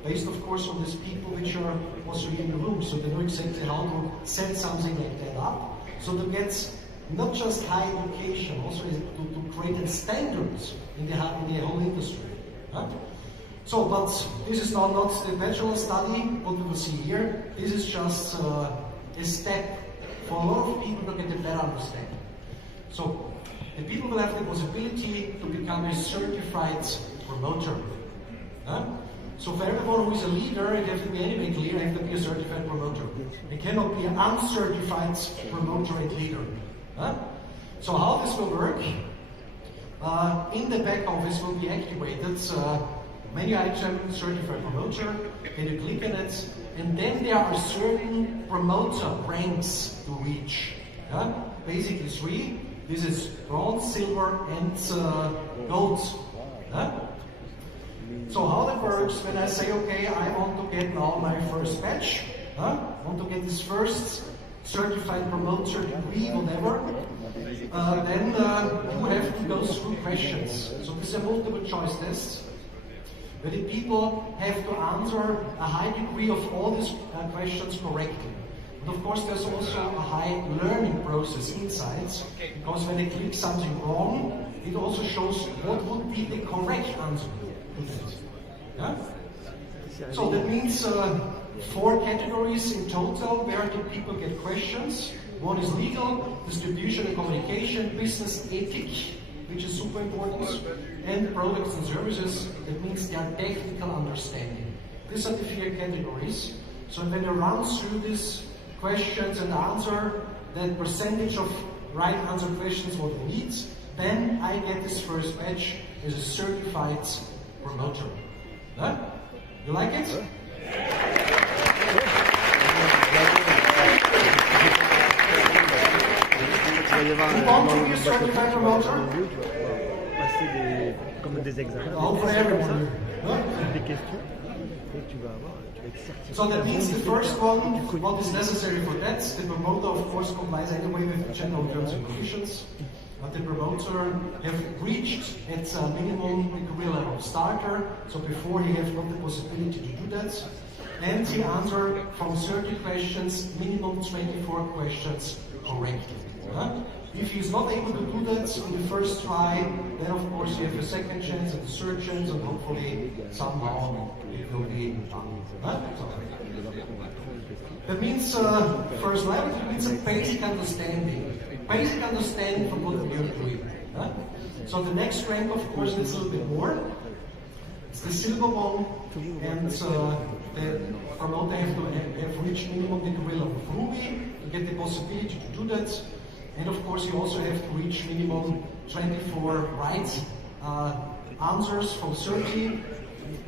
based of course on these people which are also in the room, so they know exactly how to set something like that up. So to get not just high education, also to create standards in the whole industry. Huh? So, but this is now not the bachelor study, what we will see here. This is just a step for a lot of people to get a better understanding. So, the people will have the possibility to become a certified promoter. Huh? So for everyone who is a leader, it has to be anyway clear, it has to be a certified promoter. It cannot be an uncertified promoter and leader. Huh? So how this will work? In the back office will be activated menu item certified promoter, and you click on it, and then there are certain promoter ranks to reach. Basically three. This is bronze, silver, and gold. So how that works when I say, okay, I want to get now my first badge, want to get this first certified promoter degree, whatever, then you have to go through questions. So this is a multiple choice test, where the people have to answer a high degree of all these questions correctly. But of course there's also a high learning process inside, because when they click something wrong, it also shows what would be the correct answer. Yeah? So that means 4 categories in total where the people get questions. One is legal, distribution and communication, business ethic, which is super important, and products and services. That means their technical understanding. These are the 4 categories. So when you run through these questions and answer that percentage of right answer questions what we need, then I get this first badge as a certified promoter. Huh? You like it? You want to be a certified promoter? Oh, for everyone. So that means the first one, what is necessary for that, the promoter of course complies anyway with general terms and conditions. But the promoter have reached at a minimum the career level starter, so before he has got the possibility to do that. And he answered from 30 questions, minimum 24 questions correctly. If he's not able to do that in the first try, then of course you have a second chance and a third chance, and hopefully somehow it will be done. That means first level, it means a basic understanding. Basic understanding from what we are doing. So the next rank, of course, is a little bit more. It's the silver one, and the promoter have reached minimum degree level of Ruby to get the possibility to do that. And of course, you also have to reach minimum 24 right answers from 30.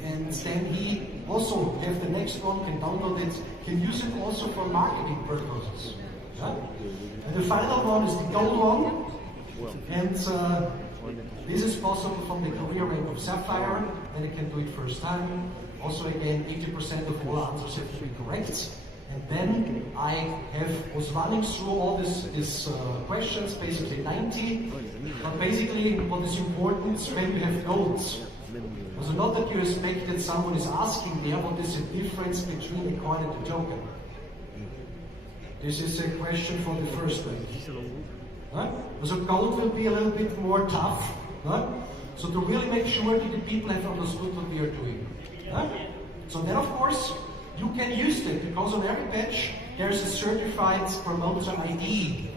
And then he also have the next one, can download it, can use it also for marketing purposes. And the final one is the gold one. And this is possible from the career rank of SAFIR, and you can do it first time. Also again, 80% of all answers have to be correct. And then I was running through all these questions, basically 90. But basically what is important when you have goals. So not that you expect that someone is asking there what is the difference between the coin and the token. This is a question for the first rank. So gold will be a little bit more tough. So to really make sure that the people have understood what we are doing. So then of course you can use it, because on every badge there's a certified promoter ID.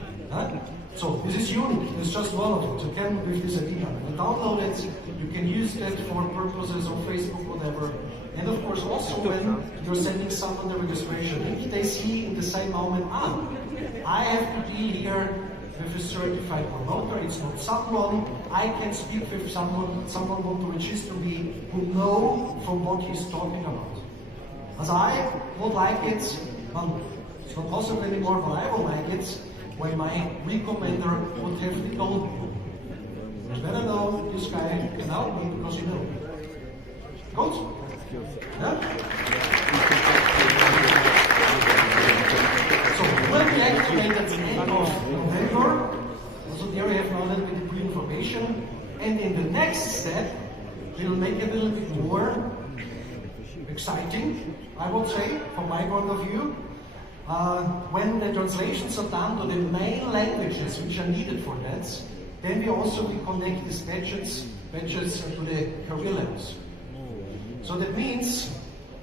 So this is unique, there's just one of it. You can with this ID number. You download it, you can use that for purposes on Facebook, whatever. And of course also when you're sending someone the registration link, they see in the same moment, I have to deal here with a certified promoter. It's not someone, I can speak with someone want to register me who know from what he's talking about. As I would like it, it's not possible anymore, but I would like it when my recommender would have the gold. You better know this guy can help me because you know. Good? Yeah? So we'll be activated at the end of November. So there we have now a little bit of pre-information. And in the next step, we'll make it a little bit more exciting, I would say, from my point of view. When the translations are done to the main languages which are needed for that, then we also will connect these badges to the career levels. So that means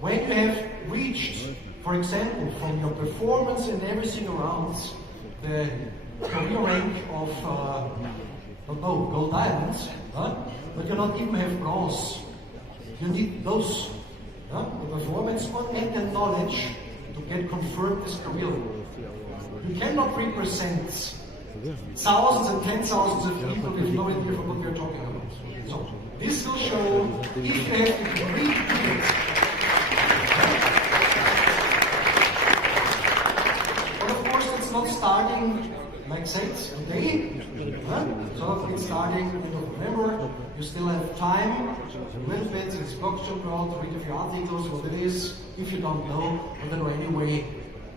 when you have reached, for example, from your performance and everything around, the career rank of gold diamonds, but you not even have bronze, you need those, the performance one and the knowledge to get confirmed this career level. You cannot represent thousands and 10,000s of people with no idea of what we are talking about. So this will show if you have to read it. But of course it's not starting like said, today, so it's starting end of November. You still have time, a little bit, it's blockchain world, to read a few articles, what it is. If you don't know, I don't know anyway,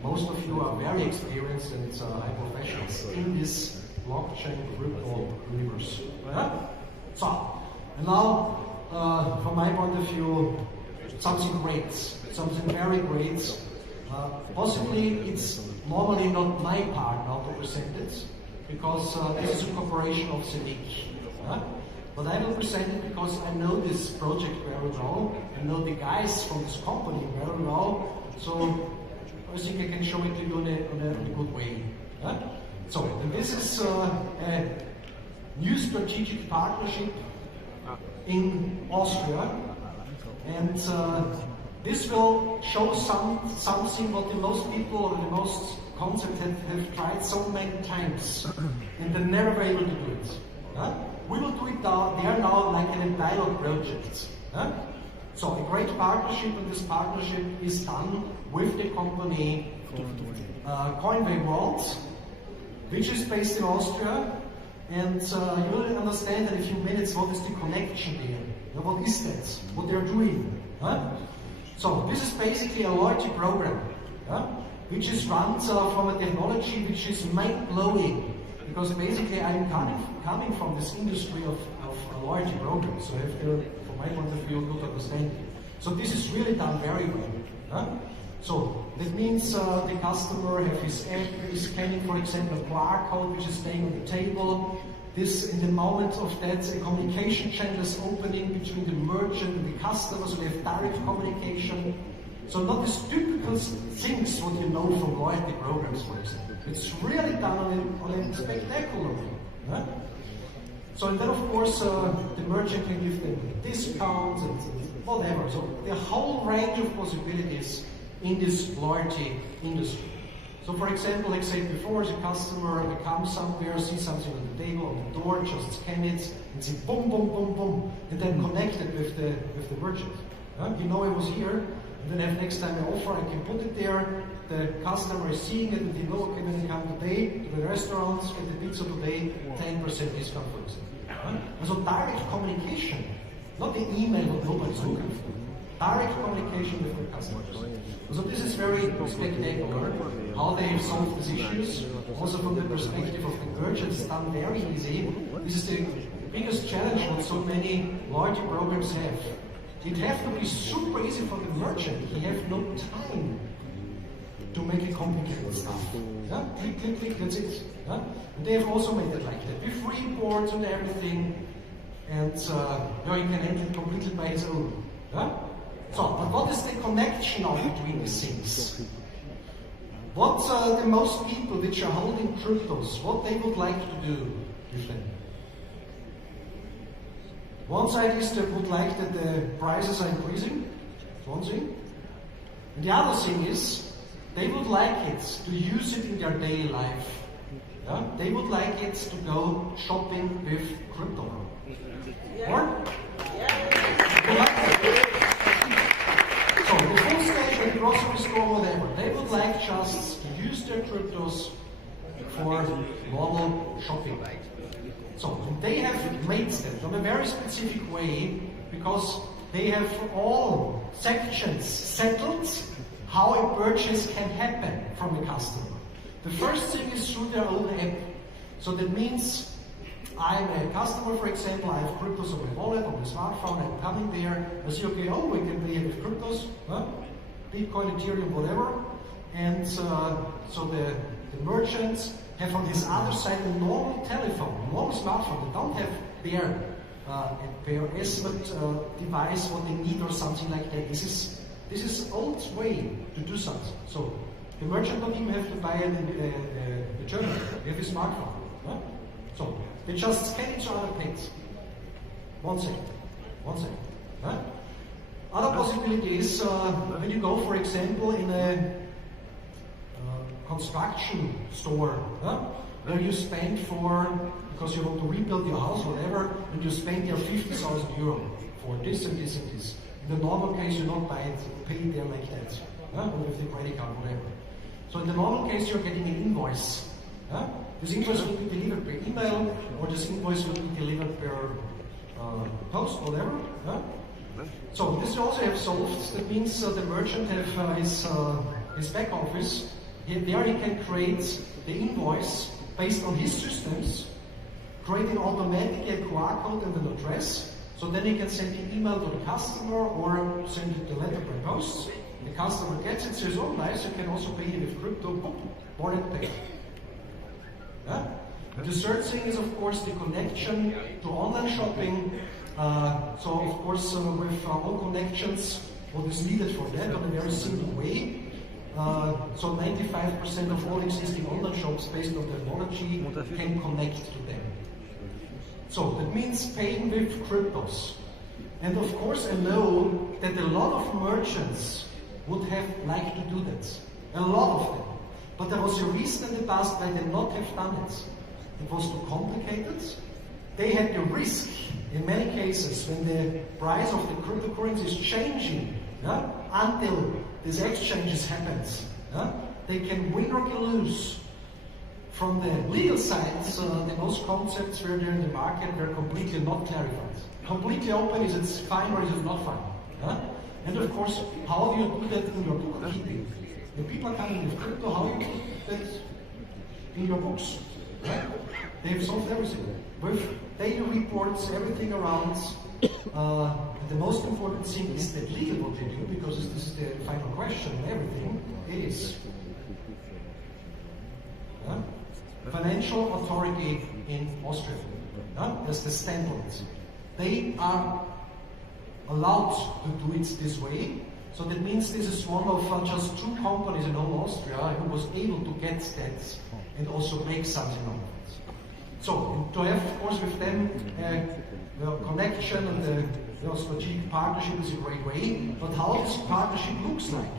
most of you are very experienced and high professionals in this blockchain crypto universe. So, and now, from my point of view, something great, something very great. Possibly it's normally not my part now to present it, because this is a corporation of Zeniq. But I will present it because I know this project very well, I know the guys from this company very well, so I think I can show it to you in a good way. So, and this is a new strategic partnership in Austria, and this will show something what the most people or the most concepts have tried so many times, and they're never able to do it. We will do it there now like in a dialogue project. So a great partnership, and this partnership is done with the company Coinway World, which is based in Austria, and you will understand in a few minutes what is the connection there. What is that? What they're doing? So this is basically a loyalty program, which is run from a technology which is mind-blowing, because basically I'm coming from this industry of loyalty programs, so I have to, from my point of view, good understanding. So this is really done very well. So that means the customer have his app, is scanning, for example, a QR code which is staying on the table. This, in the moment of that, a communication channel is opening between the merchant and the customer, so they have direct communication. So not these typical things what you know from loyalty programs, for example. It's really done on a spectacular way. So and then of course the merchant can give them discounts and whatever. So the whole range of possibilities in this loyalty industry. So for example, like I said before, the customer comes somewhere, sees something on the table, on the door, just scan it, and say boom, boom, boom, boom, and then connect it with the merchant. You know it was here, and then if next time I offer, I can put it there, the customer is seeing it, and they know, okay, when I come today to the restaurant, get the pizza today, 10% discount for example. And so direct communication, not the email what nobody's looking for. Direct communication with the customers. So this is very spectacular, how they have solved these issues. Also from the perspective of the merchant, it's done very easy. This is the biggest challenge that so many loyalty programs have. It has to be super easy for the merchant. He has no time to make a complicated stuff. Click, click, click, that's it. And they have also made it like that, with reports and everything. And you can handle it completely by his own. So, but what is the connection now between these things? What the most people which are holding cryptos, what they would like to do with them? One side is they would like that the prices are increasing, that's one thing. And the other thing is, they would like it to use it in their daily life. They would like it to go shopping with crypto. Or? They like it. So the full station, the grocery store, whatever, they would like just to use their cryptos for normal shopping. So they have made that in a very specific way, because they have all sections settled how a purchase can happen from a customer. The first thing is through their own app. So that means I'm a customer, for example, I have cryptos on my wallet, on my smartphone, I'm coming there, I see, okay, oh, we can pay with cryptos, Bitcoin, Ethereum, whatever. And so the merchants have on this other side a normal telephone, a normal smartphone. They don't have their estimate device, what they need or something like that. This is old way to do something. So the merchant don't even have to buy a terminal. They have a smartphone. So they just scan each other page. 1 second. Other possibility is when you go, for example, in a construction store, where you spend because you want to rebuild your house, whatever, and you spend there 50,000 euro for this and this and this. In the normal case, you don't buy it, you pay it there like that, or with the credit card, whatever. So in the normal case, you're getting an invoice This invoice will be delivered by email, or this invoice will be delivered per post, whatever. So this you also have solved. That means the merchant have his back office. There he can create the invoice based on his systems, creating automatically a QR code and an address. So then he can send the email to the customer or send it the letter by post. The customer gets it, says, oh nice, you can also pay it with crypto, boom, wallet pay. The third thing is of course the connection to online shopping. So of course with all connections, what is needed for that on a very simple way. So 95% of all existing online shops based on technology can connect to them. So that means paying with cryptos. And of course I know that a lot of merchants would have liked to do that. A lot of them. But there was a reason in the past why they not have done it. It was too complicated. They had the risk, in many cases, when the price of the cryptocurrency is changing, until this exchanges happens, they can win or can lose. From the legal side, the most concepts where they're in the market were completely not clarified. Completely open, is it fine or is it not fine? And of course, how do you do that in your bookkeeping? When people are coming with crypto, how do you put that in your books? They have solved everything. With data reports, everything around. The most important thing is that legal what they do, because this is the final question and everything, is financial authority in Austria. That's the standard. They are allowed to do it this way. So that means this is one of just 2 companies in all Austria who was able to get that and also make something of it. So to have, of course, with them the connection and the strategic partnership is a great way. But how this partnership looks like?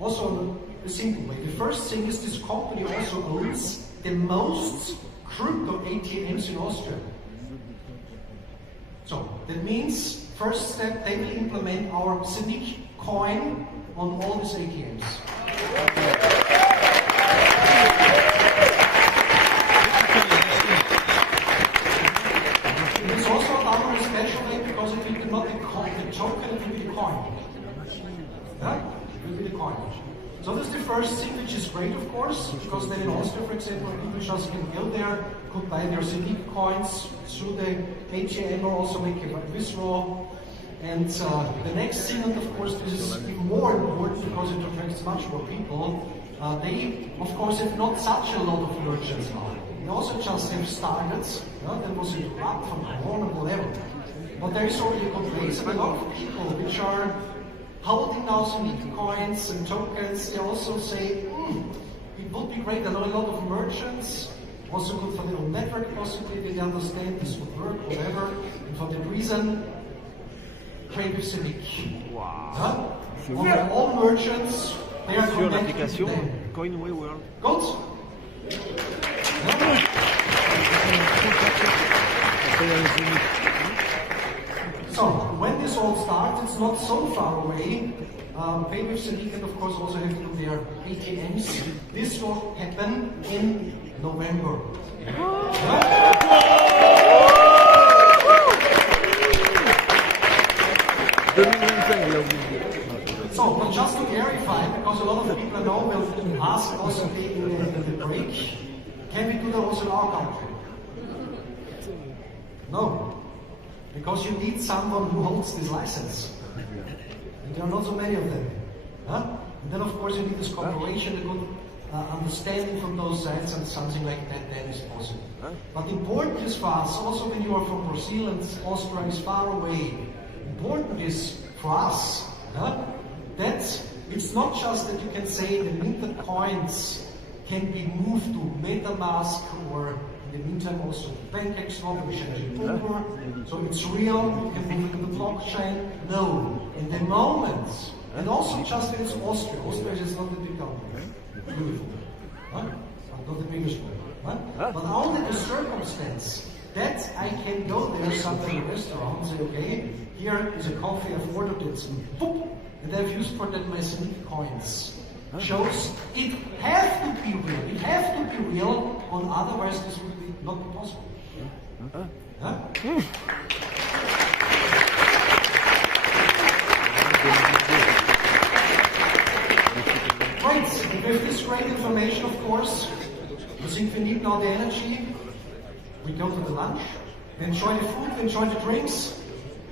Also a simple way. The first thing is this company also owns the most crypto ATMs in Austria. So that means, first step, they will implement our Zeniq coin on all these ATMs. It is also done in a special way because it will be not the token, it will be the coin. It will be the coin. So that's the first thing, which is great, of course, because then in Austria, for example, people just can go there, could buy their Zeniq coins through the ATM or also make a withdrawal. And the next thing, and of course this is even more important because it attracts much more people, they of course have not such a lot of merchants now. They also just have started, that was in Rap from Corona, whatever. But there is already a good base and a lot of people which are holding now Zeniq coins and tokens. They also say, it would be great. I know a lot of merchants, also good for their own network possibly, they understand this would work, whatever, and for that reason, trade with Zeniq. Wow. All merchants, they are connected to them. Coinway World. Good? So, when this all starts, it's not so far away. Pay with Zeniq and of course also have to do their ATMs. This will happen in November. So, but just to clarify, because a lot of people know will ask also in the break, can we do that also in our country? No. Because you need someone who holds this license. And there are not so many of them. And then of course you need this cooperation, a good understanding from those sides, and something like that then is possible. But important is for us, also when you are from Brazil and Austria is far away, important is for us that it's not just that you can say the minted coins can be moved to MetaMask or in the meantime also pancake swap, which is over. So it's real, you can move it to the blockchain. No. In the moment, and also just when it's Austria. Austria is not a big country. Beautiful. Not the biggest one. But only the circumstance that I can go there, somewhere in a restaurant, and say, okay, here is a coffee, I've ordered it, and I've used for that my Zeniq coins. shows it has to be real. It has to be real, or otherwise this would be not be possible. Huh? Right, with this great information, of course, I think we need now the energy. We go to the lunch, we enjoy the food, we enjoy the drinks,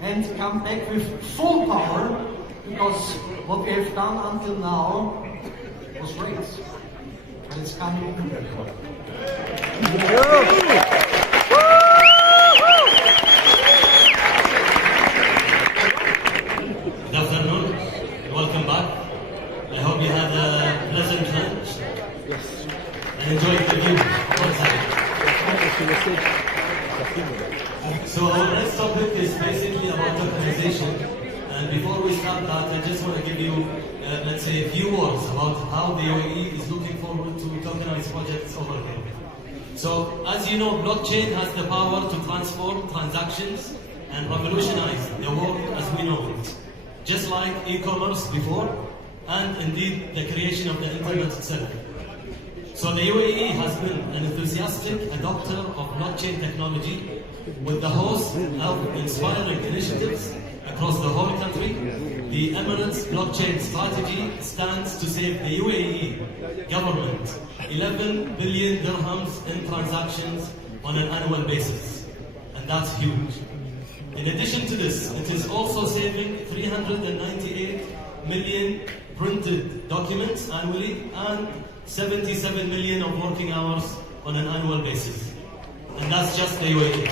and come back with full power, because what we have done until now was great. And it's coming to that. Good afternoon, welcome back. I hope you had a pleasant lunch and enjoyed the view outside. So our next topic is basically about tokenization. And before we start that, I just want to give you, let's say, a few words about how the UAE is looking forward to tokenize projects over here. So, as you know, blockchain has the power to transform transactions and revolutionize the world as we know it. Just like e-commerce before, and indeed the creation of the internet itself. So the UAE has been an enthusiastic adopter of blockchain technology with the host of inspiring initiatives across the whole country. The Emirates blockchain strategy stands to save the UAE government 11 billion dirhams in transactions on an annual basis. And that's huge. In addition to this, it is also saving 398 million printed documents annually and 77 million of working hours on an annual basis. And that's just the UAE.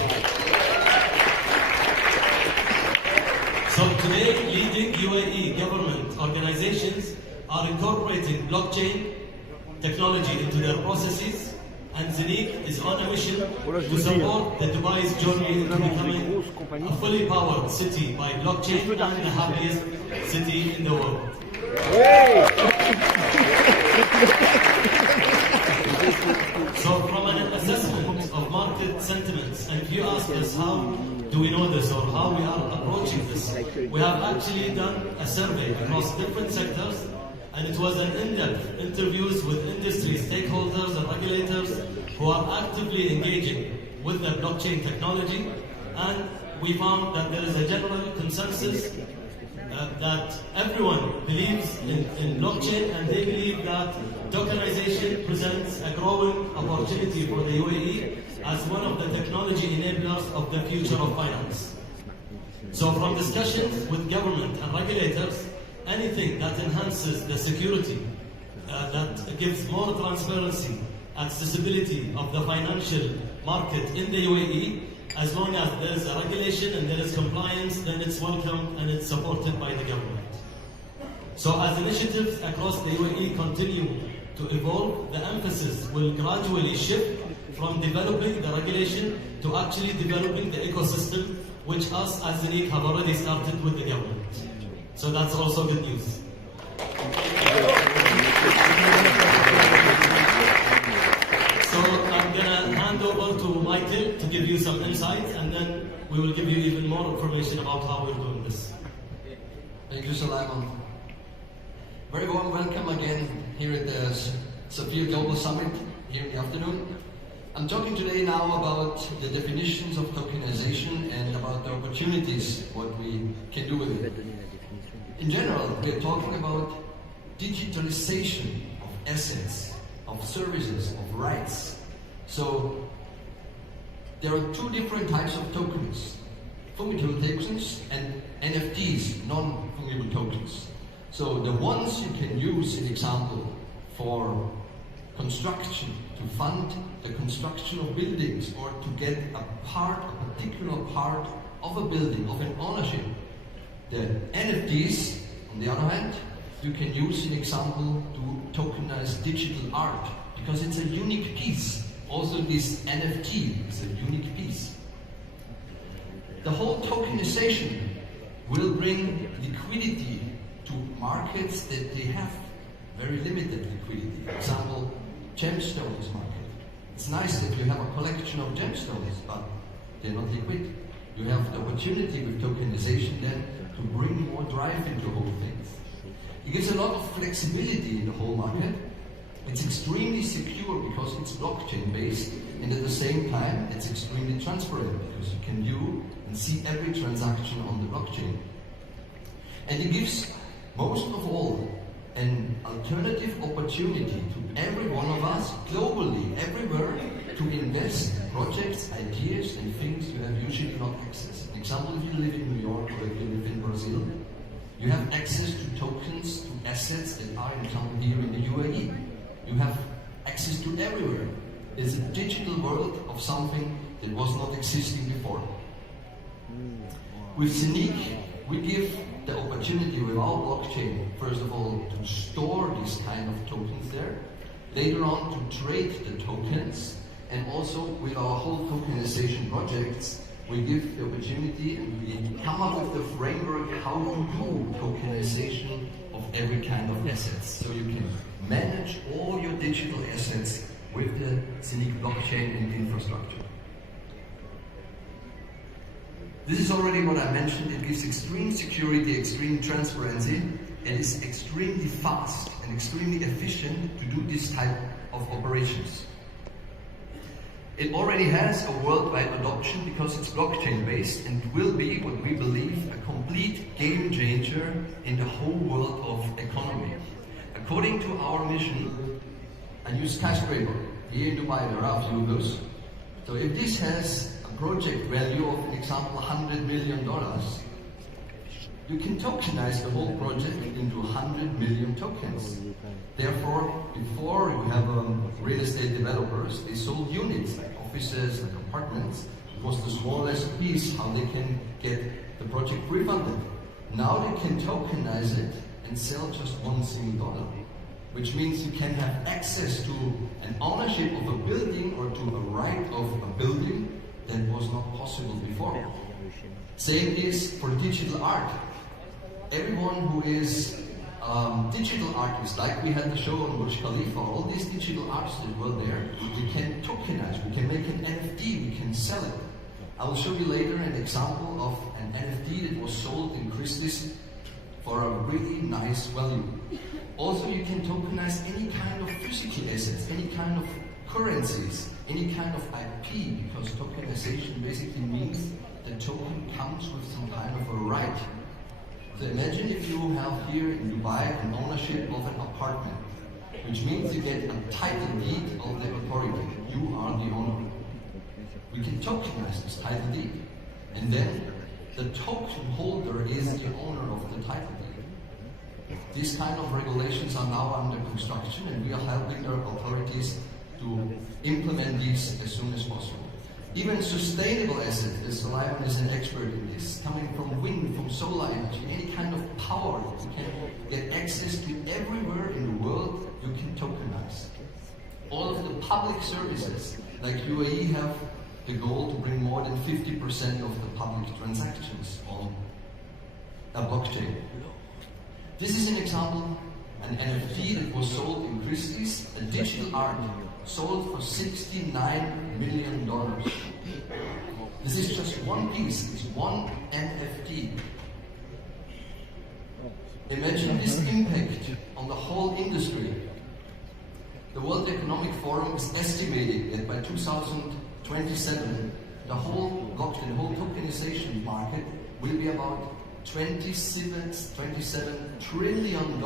So today, leading UAE government organizations are incorporating blockchain technology into their processes, and Zeniq is on a mission to support the Dubai's journey into becoming a fully powered city by blockchain and the happiest city in the world. So from an assessment of market sentiments, and if you ask us how do we know this or how we are approaching this, we have actually done a survey across different sectors, and it was an in-depth interviews with industry stakeholders and regulators who are actively engaging with the blockchain technology, and we found that there is a general consensus that everyone believes in blockchain, and they believe that tokenization presents a growing opportunity for the UAE as one of the technology enablers of the future of finance. So from discussions with government and regulators, anything that enhances the security, that gives more transparency, accessibility of the financial market in the UAE, as long as there is a regulation and there is compliance, then it's welcome and it's supported by the government. So as initiatives across the UAE continue to evolve, the emphasis will gradually shift from developing the regulation to actually developing the ecosystem, which us as Zeniq have already started with the government. So that's also good news. So I'm going to hand over to Michael to give you some insights, and then we will give you even more information about how we're doing this. Thank you, Sulaiman. Very warm welcome again here at the SAFIR Global Summit here in the afternoon. I'm talking today now about the definitions of tokenization and about the opportunities, what we can do with it. In general, we are talking about digitalization of assets, of services, of rights. So there are two different types of tokens: fungible tokens and NFTs, non-fungible tokens. So the ones you can use, in example, for construction, to fund the construction of buildings, or to get a particular part of a building, of an ownership. The NFTs, on the other hand, you can use, in example, to tokenize digital art, because it's a unique piece. Also, this NFT is a unique piece. The whole tokenization will bring liquidity to markets that they have very limited liquidity. For example, gemstones market. It's nice that you have a collection of gemstones, but they're not liquid. You have the opportunity with tokenization then to bring more drive into whole things. It gives a lot of flexibility in the whole market. It's extremely secure because it's blockchain based, and at the same time it's extremely transparent because you can view and see every transaction on the blockchain. And it gives, most of all, an alternative opportunity to every one of us, globally, everywhere, to invest in projects, ideas, and things you have usually not access. For example, if you live in New York or if you live in Brazil, you have access to tokens, to assets that are, for example, here in the UAE. You have access to everywhere. It's a digital world of something that was not existing before. With Zeniq, we give the opportunity with our blockchain, first of all, to store these kind of tokens there, later on to trade the tokens, and also with our whole tokenization projects, we give the opportunity and we come up with the framework how to do tokenization of every kind of assets. So you can manage all your digital assets with the Zeniq blockchain and infrastructure. This is already what I mentioned. It gives extreme security, extreme transparency, and is extremely fast and extremely efficient to do this type of operations. It already has a worldwide adoption because it's blockchain based and will be, what we believe, a complete game changer in the whole world of economy. According to our mission, a new skyscraper here in Dubai, there are a few of those. So if this has a project value of, for example, $100 million, you can tokenize the whole project into 100 million tokens. Therefore, before you have real estate developers, they sold units like offices, like apartments. It was the smallest piece how they can get the project refunded. Now they can tokenize it and sell just $1 single, which means you can have access to an ownership of a building or to a right of a building that was not possible before. Same is for digital art. Everyone who is digital artist, like we had the show on Burj Khalifa, all these digital artists that were there, we can tokenize, we can make an NFT, we can sell it. I will show you later an example of an NFT that was sold in Christie's for a really nice value. Also, you can tokenize any kind of physical assets, any kind of currencies, any kind of IP, because tokenization basically means the token comes with some kind of a right. So imagine if you have here in Dubai an ownership of an apartment, which means you get a title deed of the authority. You are the owner. We can tokenize this title deed, and then the token holder is the owner of the title deed. These kind of regulations are now under construction, and we are helping the authorities to implement these as soon as possible. Even sustainable assets, as Solomon is an expert in this, coming from wind, from solar energy, any kind of power you can get access to everywhere in the world, you can tokenize. All of the public services, like UAE have the goal to bring more than 50% of the public transactions on a blockchain. This is an example, an NFT that was sold in Christie's, a digital art, sold for $69 million. This is just one piece, it's one NFT. Imagine this impact on the whole industry. The World Economic Forum is estimating that by 2027, the whole blockchain, the whole tokenization market will be about $27 trillion.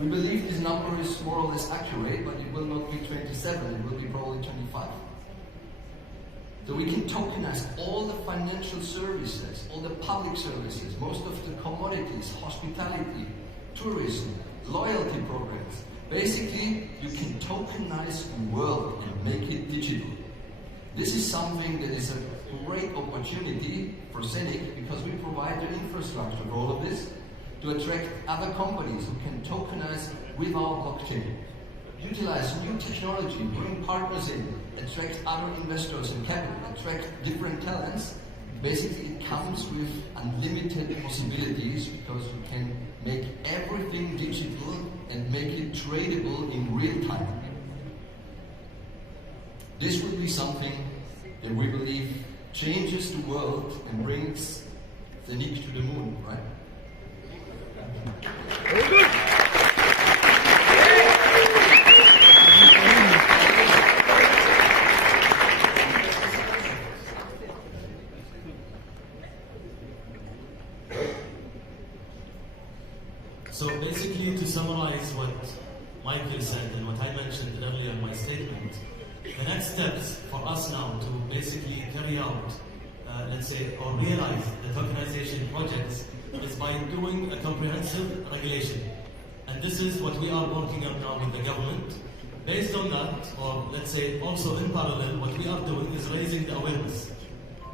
We believe this number is more or less accurate, but it will not be 27, it will be probably 25. So we can tokenize all the financial services, all the public services, most of the commodities, hospitality, tourism, loyalty programs. Basically, you can tokenize the world and make it digital. This is something that is a great opportunity for Zeniq because we provide the infrastructure for all of this to attract other companies who can tokenize with our blockchain. Utilize new technology, bring partners in, attract other investors and capital, attract different talents. Basically, it comes with unlimited possibilities because you can make everything digital and make it tradable in real time. This would be something that we believe changes the world and brings Zeniq to the moon, right? summarize what Michael said and what I mentioned earlier in my statement, the next steps for us now to basically carry out, let's say, or realize the tokenization projects is by doing a comprehensive regulation. And this is what we are working on now with the government. Based on that, or let's say also in parallel, what we are doing is raising the awareness.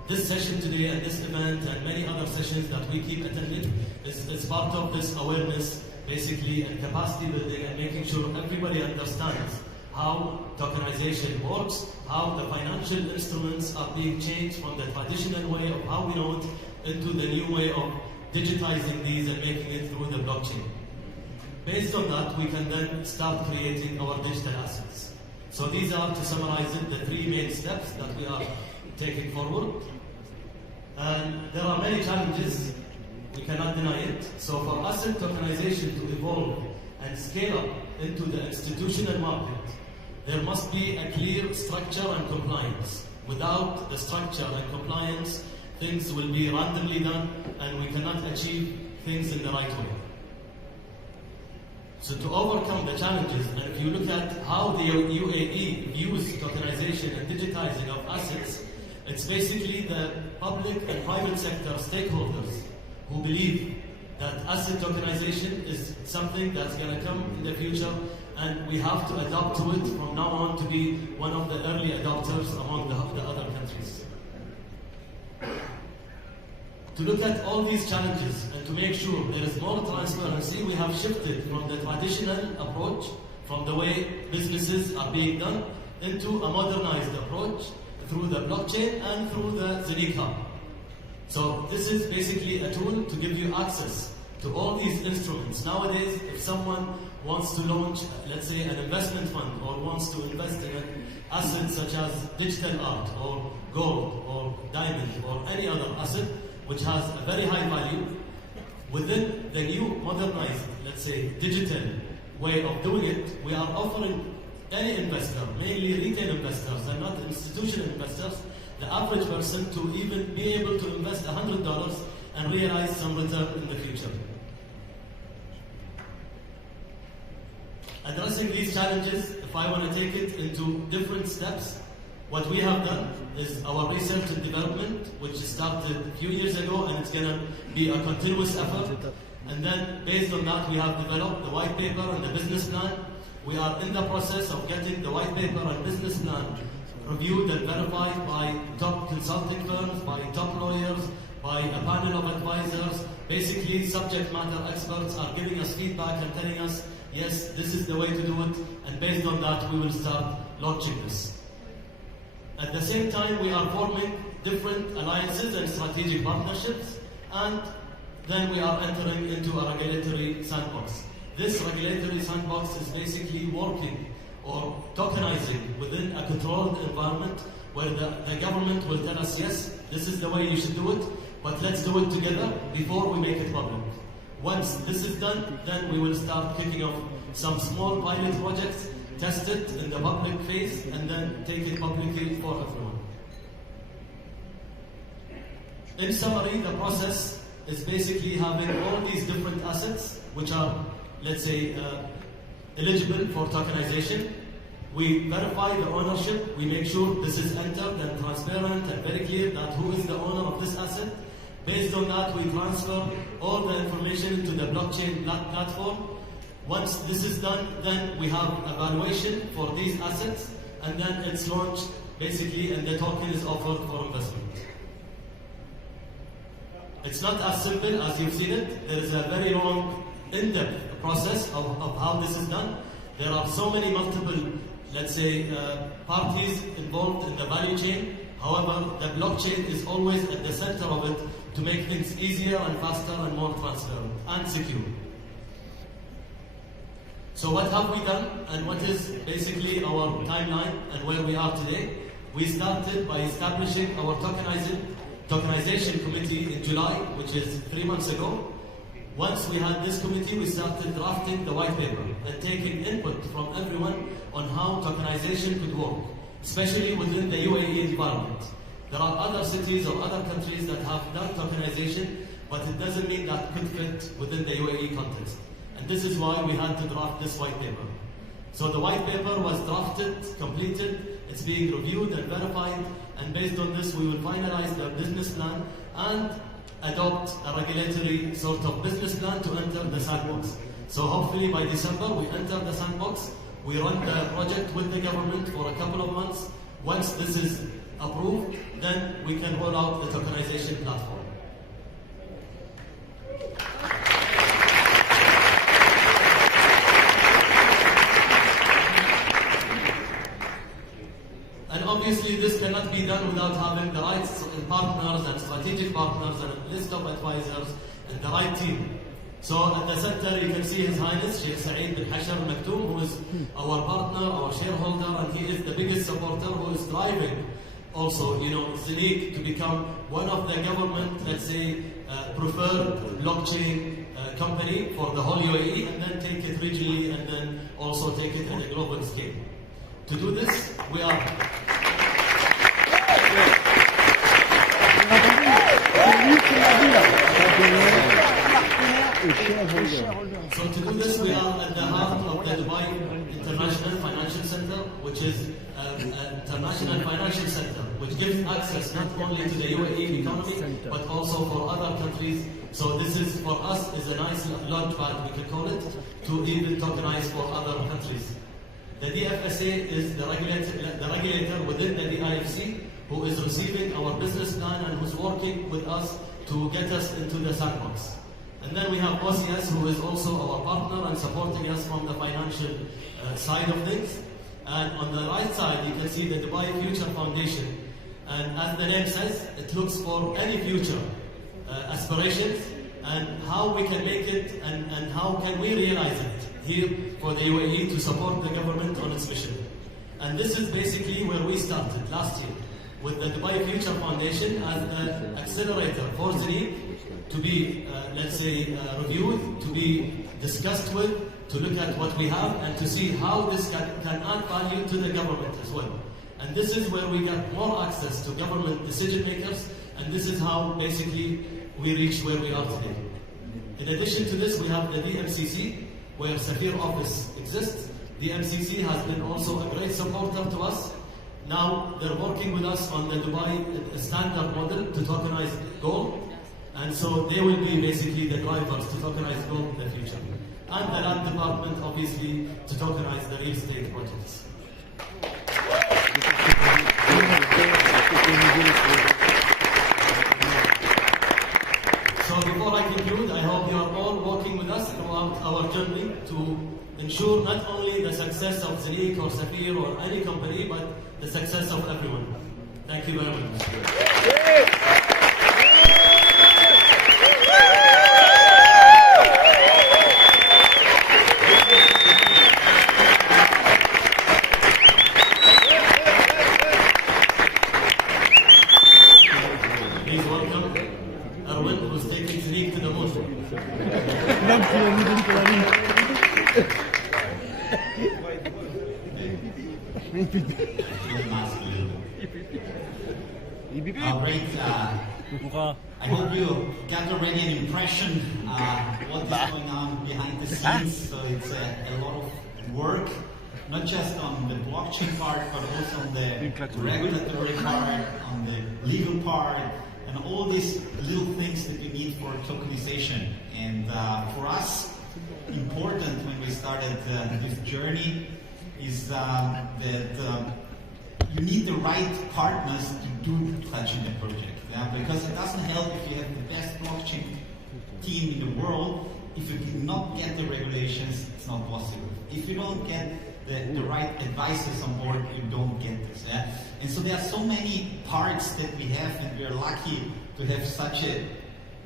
This session today and this event and many other sessions that we keep attending is part of this awareness, basically, and capacity building and making sure everybody understands how tokenization works, how the financial instruments are being changed from the traditional way of how we know it into the new way of digitizing these and making it through the blockchain. Based on that, we can then start creating our digital assets. So these are, to summarize it, the three main steps that we are taking forward. And there are many challenges, we cannot deny it. So for asset tokenization to evolve and scale up into the institutional market, there must be a clear structure and compliance. Without the structure and compliance, things will be randomly done and we cannot achieve things in the right way. So to overcome the challenges, and if you look at how the UAE views tokenization and digitizing of assets, it's basically the public and private sector stakeholders who believe that asset tokenization is something that's going to come in the future, and we have to adapt to it from now on to be one of the early adopters among the other countries. To look at all these challenges and to make sure there is more transparency, we have shifted from the traditional approach, from the way businesses are being done, into a modernized approach through the blockchain and through the Zeniq Hub. So this is basically a tool to give you access to all these instruments. Nowadays, if someone wants to launch, let's say, an investment fund or wants to invest in an asset such as digital art or gold or diamond or any other asset which has a very high value, within the new modernized, let's say, digital way of doing it, we are offering any investor, mainly retail investors and not institutional investors, the average person to even be able to invest $100 and realize some return in the future. Addressing these challenges, if I want to take it into different steps, what we have done is our research and development, which started a few years ago, and it's going to be a continuous effort. And then, based on that, we have developed the white paper and the business plan. We are in the process of getting the white paper and business plan reviewed and verified by top consulting firms, by top lawyers, by a panel of advisors. Basically, subject matter experts are giving us feedback and telling us, yes, this is the way to do it, and based on that, we will start launching this. At the same time, we are forming different alliances and strategic partnerships, and then we are entering into a regulatory sandbox. This regulatory sandbox is basically working or tokenizing within a controlled environment where the government will tell us, yes, this is the way you should do it, but let's do it together before we make it public. Once this is done, then we will start kicking off some small pilot projects, test it in the public phase, and then take it publicly for everyone. In summary, the process is basically having all these different assets which are, let's say, eligible for tokenization. We verify the ownership, we make sure this is entered and transparent and very clear that who is the owner of this asset. Based on that, we transfer all the information into the blockchain platform. Once this is done, then we have evaluation for these assets, and then it's launched basically, and the token is offered for investment. It's not as simple as you've seen it. There is a very long, in-depth process of how this is done. There are so many multiple, let's say, parties involved in the value chain. However, the blockchain is always at the center of it to make things easier and faster and more transparent and secure. So what have we done, and what is basically our timeline and where we are today? We started by establishing our tokenization committee in July, which is 3 months ago. Once we had this committee, we started drafting the white paper and taking input from everyone on how tokenization could work, especially within the UAE environment. There are other cities or other countries that have done tokenization, but it doesn't mean that could fit within the UAE context. And And this is why we had to draft this white paper. So the white paper was drafted, completed, it's being reviewed and verified, and based on this we will finalize the business plan and adopt a regulatory sort of business plan to enter the sandbox. So hopefully by December we enter the sandbox, we run the project with the government for a couple of months. Once this is approved, then we can roll out the tokenization platform. And obviously this cannot be done without having the right partners and strategic partners and a list of advisors and the right team. So at the center you can see His Highness Sheikh Saeed bin Hashar Maktoum, who is our partner, our shareholder, and he is the biggest supporter who is driving also, Zeniq to become one of the government, let's say, preferred blockchain company for the whole UAE, and then take it regionally and then also take it at a global scale. To do this, we are... So to do this, we are at the heart of the Dubai International Financial Center, which is an international financial center, which gives access not only to the UAE economy, but also for other countries. So this is, for us, is a nice launchpad, we can call it, to even tokenize for other countries. The DFSA is the regulator within the DIFC, who is receiving our business plan and who's working with us to get us into the sandbox. And then we have OCS, who is also our partner and supporting us from the financial side of things. And on the right side, you can see the Dubai Future Foundation. And as the name says, it looks for any future aspirations and how we can make it and how can we realize it here for the UAE to support the government on its mission. And this is basically where we started last year, with the Dubai Future Foundation as the accelerator for Zeniq to be, let's say, reviewed, to be discussed with, to look at what we have and to see how this can add value to the government as well. And this is where we get more access to government decision makers, and this is how basically we reach where we are today. In addition to this, we have the DMCC, where SAFIR office exists. The MCC has been also a great supporter to us. Now they're working with us on the Dubai standard model to tokenize gold. And so they will be basically the drivers to tokenize gold in the future. And the land department, obviously, to tokenize the real estate projects. So before I conclude, I hope you are all working with us throughout our journey to ensure not only the success of Zeniq or SAFIR or any company, but the success of everyone. Thank you very much. Please welcome Erwin, who's taking Zeniq to the moon. Great. I hope you got already an impression what is going on behind the scenes. So it's a lot of work, not just on the blockchain part, but also on the regulatory part, on the legal part, and all these little things that you need for tokenization. And for us, important when we started this journey is that you need the right partners to do such a project. Because it doesn't help if you have the best blockchain team in the world. If you cannot get the regulations, it's not possible. If you don't get the right advisors on board, you don't get this. And so there are so many parts that we have, and we are lucky to have such a,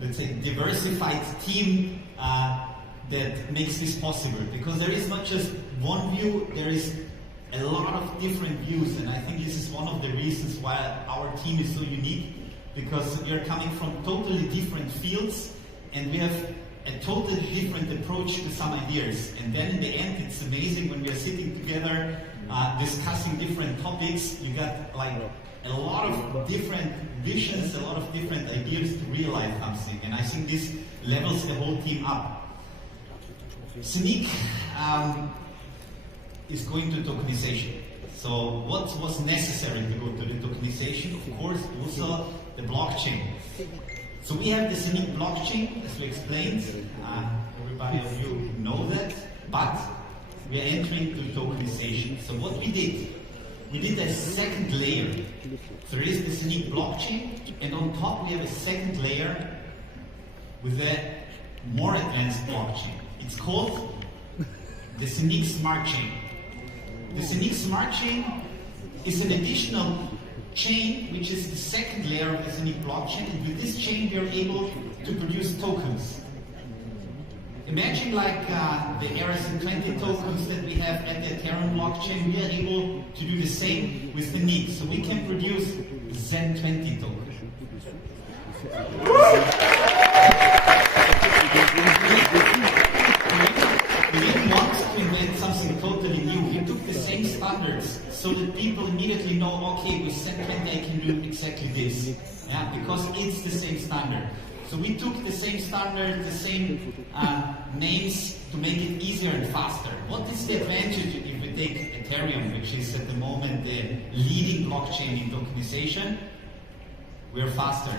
let's say, diversified team that makes this possible. Because there is not just one view, there is a lot of different views, and I think this is one of the reasons why our team is so unique, because we are coming from totally different fields, and we have a totally different approach to some ideas. And then in the end, it's amazing when we are sitting together, discussing different topics, you got like a lot of different visions, a lot of different ideas to realize something. And I think this levels the whole team up. Zeniq is going to tokenization. So what was necessary to go to the tokenization? Of course, also the blockchain. So we have the Zeniq blockchain, as we explained. Everybody of you know that, but we are entering to tokenization. So what we did a second layer. There is the Zeniq blockchain, and on top we have a second layer with a more advanced blockchain. It's called the Zeniq Smart Chain. The Zeniq Smart Chain is an additional chain, which is the second layer of the Zeniq blockchain, and with this chain we are able to produce tokens. Imagine like the ERC20 tokens that we have at the Ethereum blockchain, we are able to do the same with the Zeniq. So we can produce Zen20 tokens. We didn't want to invent something totally new. We took the same standards so that people immediately know, okay, with Zen20 I can do exactly this. Yeah, because it's the same standard. So we took the same standard, the same names to make it easier and faster. What is the advantage if we take Ethereum, which is at the moment the leading blockchain in tokenization? We're faster,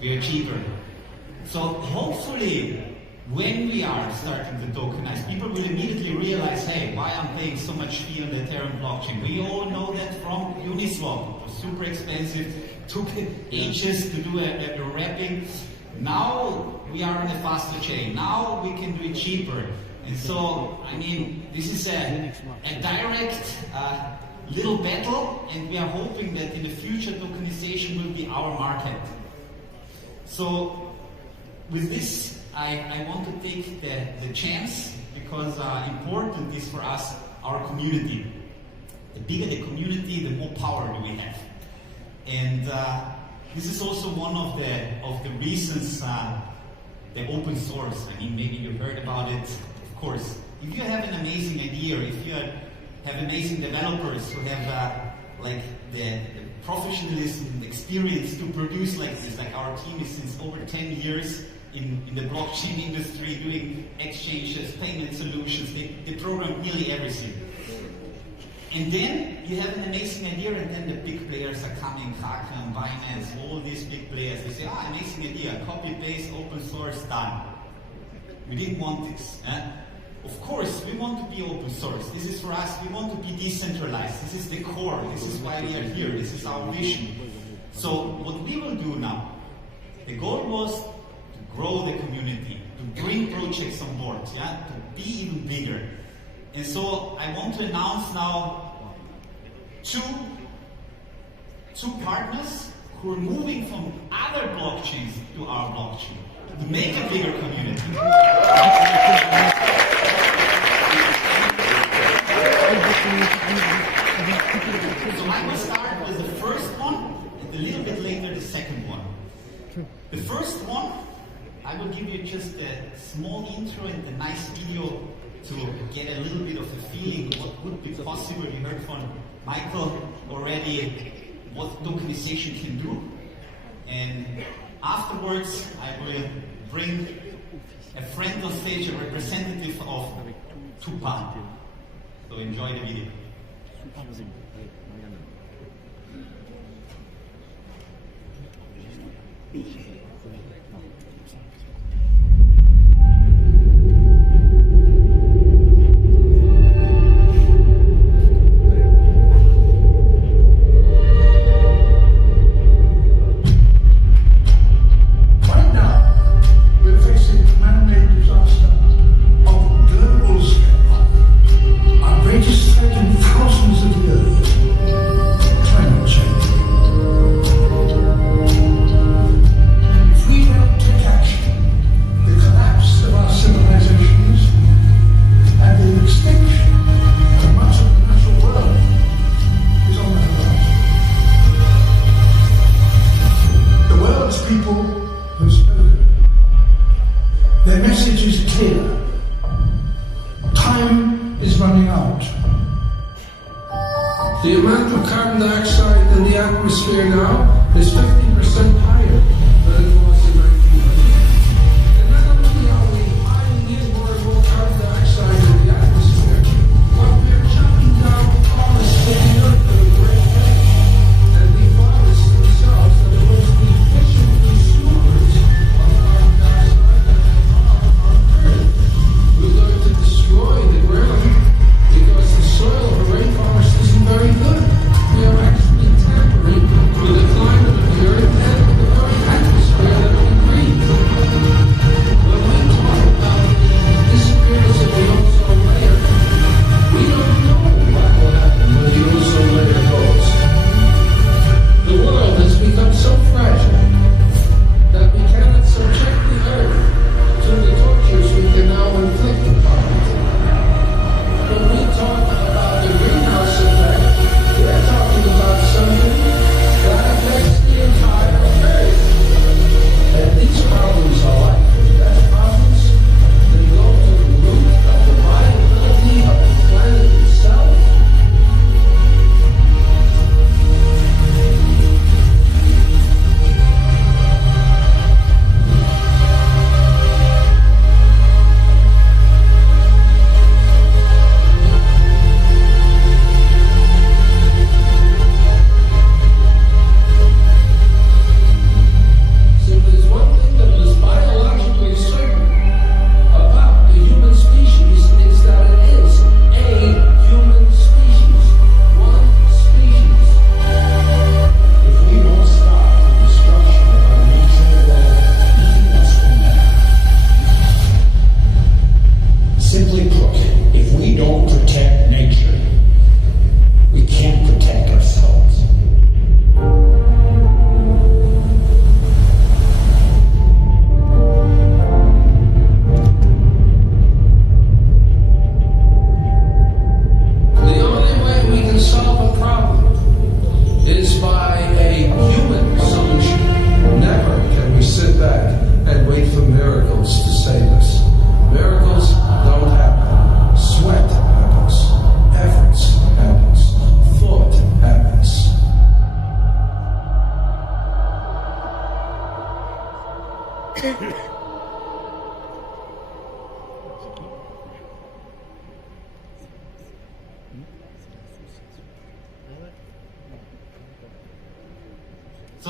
we are cheaper. So hopefully, when we are starting to tokenize, people will immediately realize, hey, why I'm paying so much fee on the Ethereum blockchain? We all know that from Uniswap. It was super expensive, took ages to do a wrapping. Now we are in a faster chain. Now we can do it cheaper. And so, I mean, this is a direct little battle, and we are hoping that in the future tokenization will be our market. So, with this, I want to take the chance, because important is for us our community. The bigger the community, the more power we have. And this is also one of the reasons the open source. I mean, maybe you heard about it. Of course, if you have an amazing idea, if you have amazing developers who have like the professionalism, the experience to produce like this, like our team is since over 10 years in the blockchain industry, doing exchanges, payment solutions. They program nearly everything. And then you have an amazing idea, and then the big players are coming, Kraken, Binance, all these big players. They say, amazing idea, copy, paste, open source, done. We didn't want this. Of course, we want to be open source. This is for us, we want to be decentralized. This is the core, this is why we are here, this is our vision. So what we will do now, the goal was to grow the community, to bring projects on board, to be even bigger. And so I want to announce now two partners who are moving from other blockchains to our blockchain to make a bigger community. So I will start with the first one, and a little bit later the second one. The first one, I will give you just a small intro and a nice video to get a little bit of a feeling what would be possible. You heard from Michael already what tokenization can do. And afterwards, I will bring a friend on stage, a representative of Tupa. So enjoy the video. The amount of carbon dioxide in the atmosphere now is 50% higher than it was in 1900. And not only are we piling in more and more carbon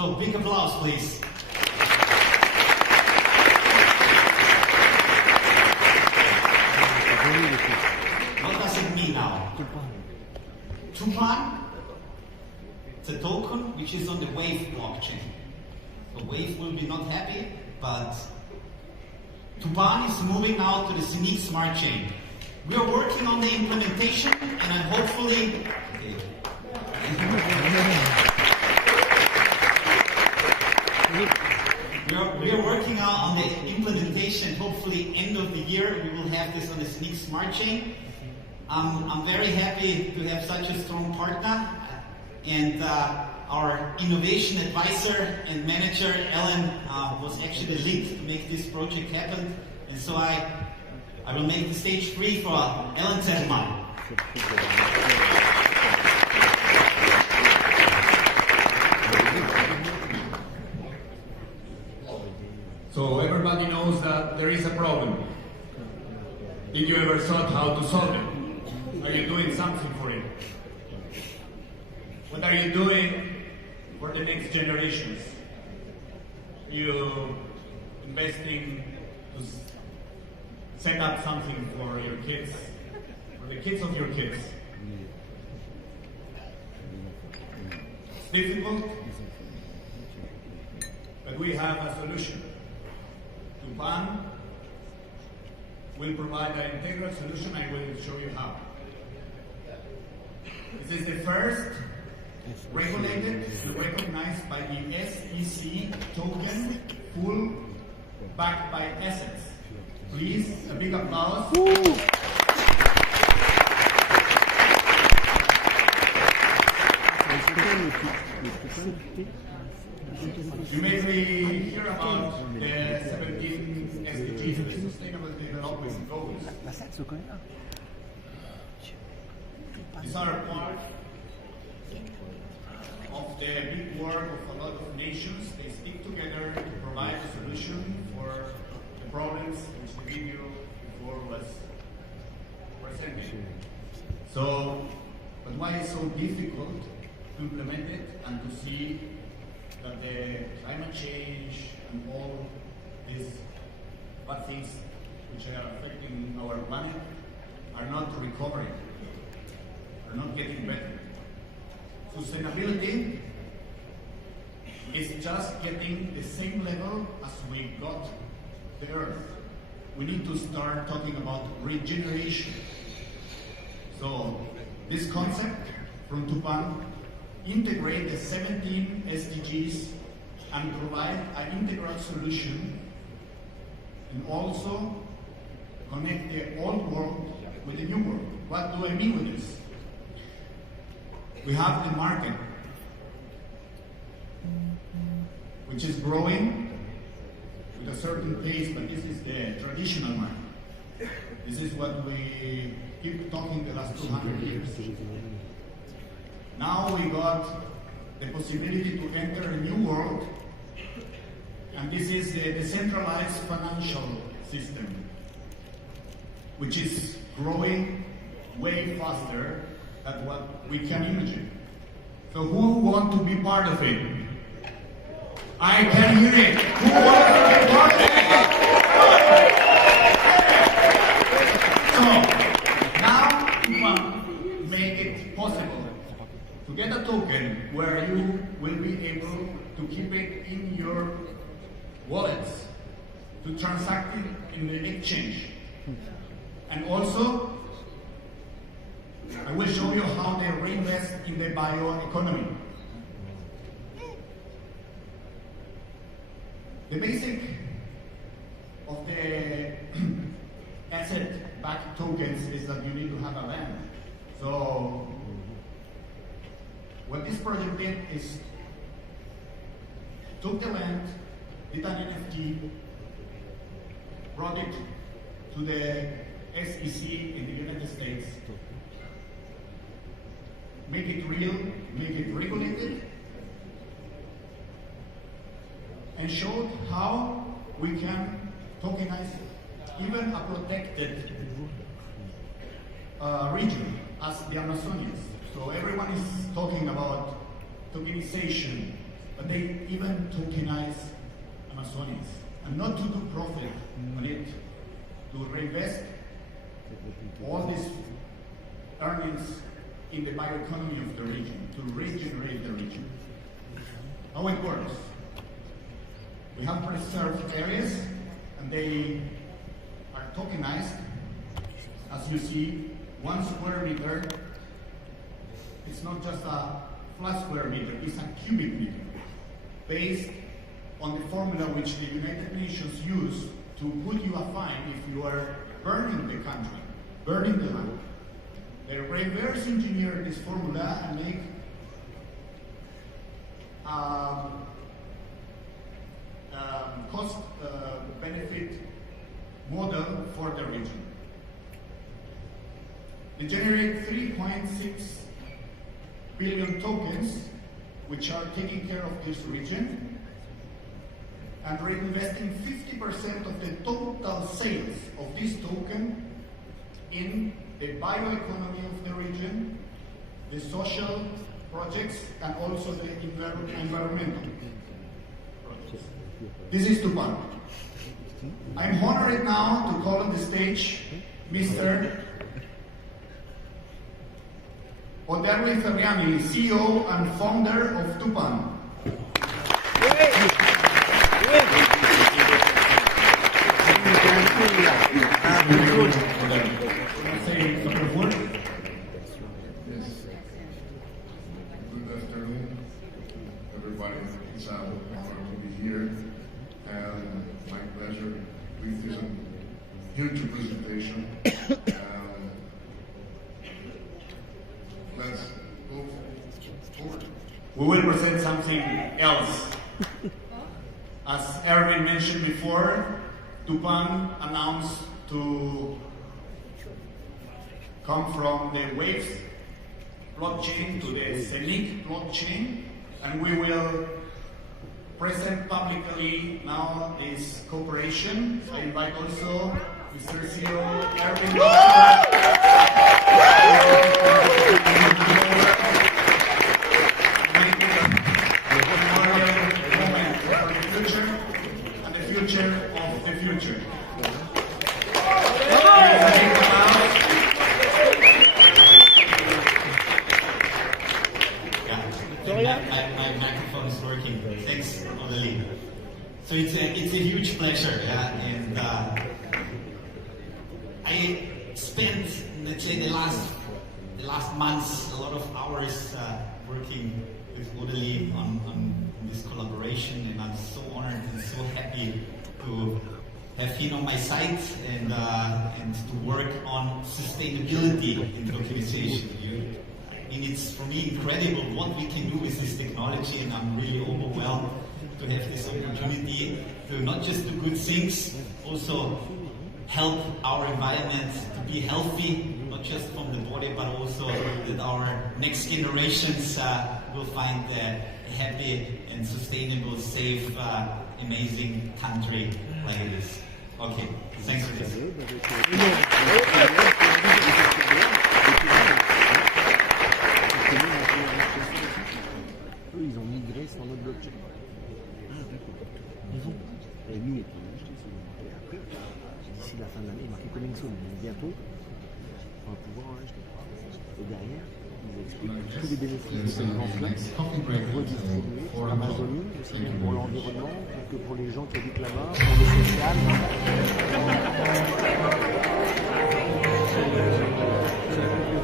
So big applause, please. What does it mean now? Tupan, it's a token which is on the Wave blockchain. The Wave will be not happy, but Tupan is moving now to the Zeniq smart chain. We are working on the implementation, and I'm hopefully we are working on the implementation. Hopefully, end of the year we will have this on the Zeniq smart chain. I'm very happy to have such a strong partner, and our innovation advisor and manager Ellen was actually the link to make this project happen. And so I will make the stage free for Ellen Zettelmann. So everybody knows that there is a problem. Did you ever thought how to solve it? Are you doing something for it? What are you doing for the next generations? Are you investing to set up something for your kids, for the kids of your kids? It's difficult, but we have a solution. Tupan will provide an integral solution. I will show you how. This is the first regulated and recognized by the SEC token, full backed by assets. Please, a big applause. You may hear about the 17 SDGs, the Sustainable Development Goals. These are part of the big work of a lot of nations. They stick together to provide a solution for the problems which the video before was presented. So, but why is it so difficult to implement it and to see that the climate change and all these bad things which are affecting our planet are not recovering, are not getting better. Sustainability is just getting the same level as we got the Earth. We need to start talking about regeneration. So this concept from Tupan integrate the 17 SDGs and provide an integral solution, and also connect the old world with the new world. What do I mean with this? We have the market, which is growing with a certain pace, but this is the traditional market. This is what we keep talking the last 200 years. Now we got the possibility to enter a new world, and this is the decentralized financial system, which is growing way faster than what we can imagine. So who wants to be part of it? I can hear it. Who wants to be part of it? So now we want to make it possible to get a token where you will be able to keep it in your wallets, to transact it in the exchange. And also, I will show you how they reinvest in the bioeconomy. The basic of the asset-backed tokens is that you need to have a land. So what this project did is took the land, did an NFT, brought it to the SEC in the United States, make it real, make it regulated, and showed how we can tokenize even a protected region as the Amazonians. So everyone is talking about tokenization, but and they even tokenize Amazonians, and not to do profit on it, to reinvest all these earnings in the bioeconomy of the region, to regenerate the region. How it works? We have preserved areas, and they are tokenized. As you see, 1 square meter is not just a flat square meter, it's a cubic meter, based on the formula which the United Nations use to put you a fine if you are burning the country, burning the land. They reverse engineer this formula and make cost benefit model for the region. They generate 3.6 billion tokens, which are taking care of this region, and reinvesting 50% of the total sales of this token in the bioeconomy of the region, the social projects, and also the environmental projects. This is Tupan. I'm honored now to call on the stage Mr. Oderli Ferriani, CEO and founder of Tupan. Good afternoon, everybody. It's an honor to be here, and my pleasure with this huge presentation. Let's go forward. We will present something else. As Erwin mentioned before, Tupan announced to come from the Waves blockchain to the Zeniq blockchain, and we will present publicly now this cooperation. I invite also Mr. CEO Erwin. My microphone is working. Thanks, Oderli. So it's a huge pleasure, and I spent, let's say, the last months a lot of hours working with Oderli on this collaboration, and I'm so honored and so happy to have him on my side and to work on sustainability in tokenization. I mean, it's for me incredible what we can do with this technology, and I'm really overwhelmed to have this opportunity to not just do good things, also help our environment to be healthy, not just from the body, but also that our next generations will find a happy and sustainable, safe, amazing country like this. Okay, thanks for this. Ils ont migré sur notre blockchain. Et nous, on peut acheter sur le marché. Après, d'ici la fin de l'année, il marqué coming soon. Donc bientôt, on va pouvoir en acheter. Et derrière, ils expliquent tous les bénéfices de cette vente-là redistribués pour l'Amazonie, aussi bien pour l'environnement que pour les gens qui habitent là-bas, pour le social. C'est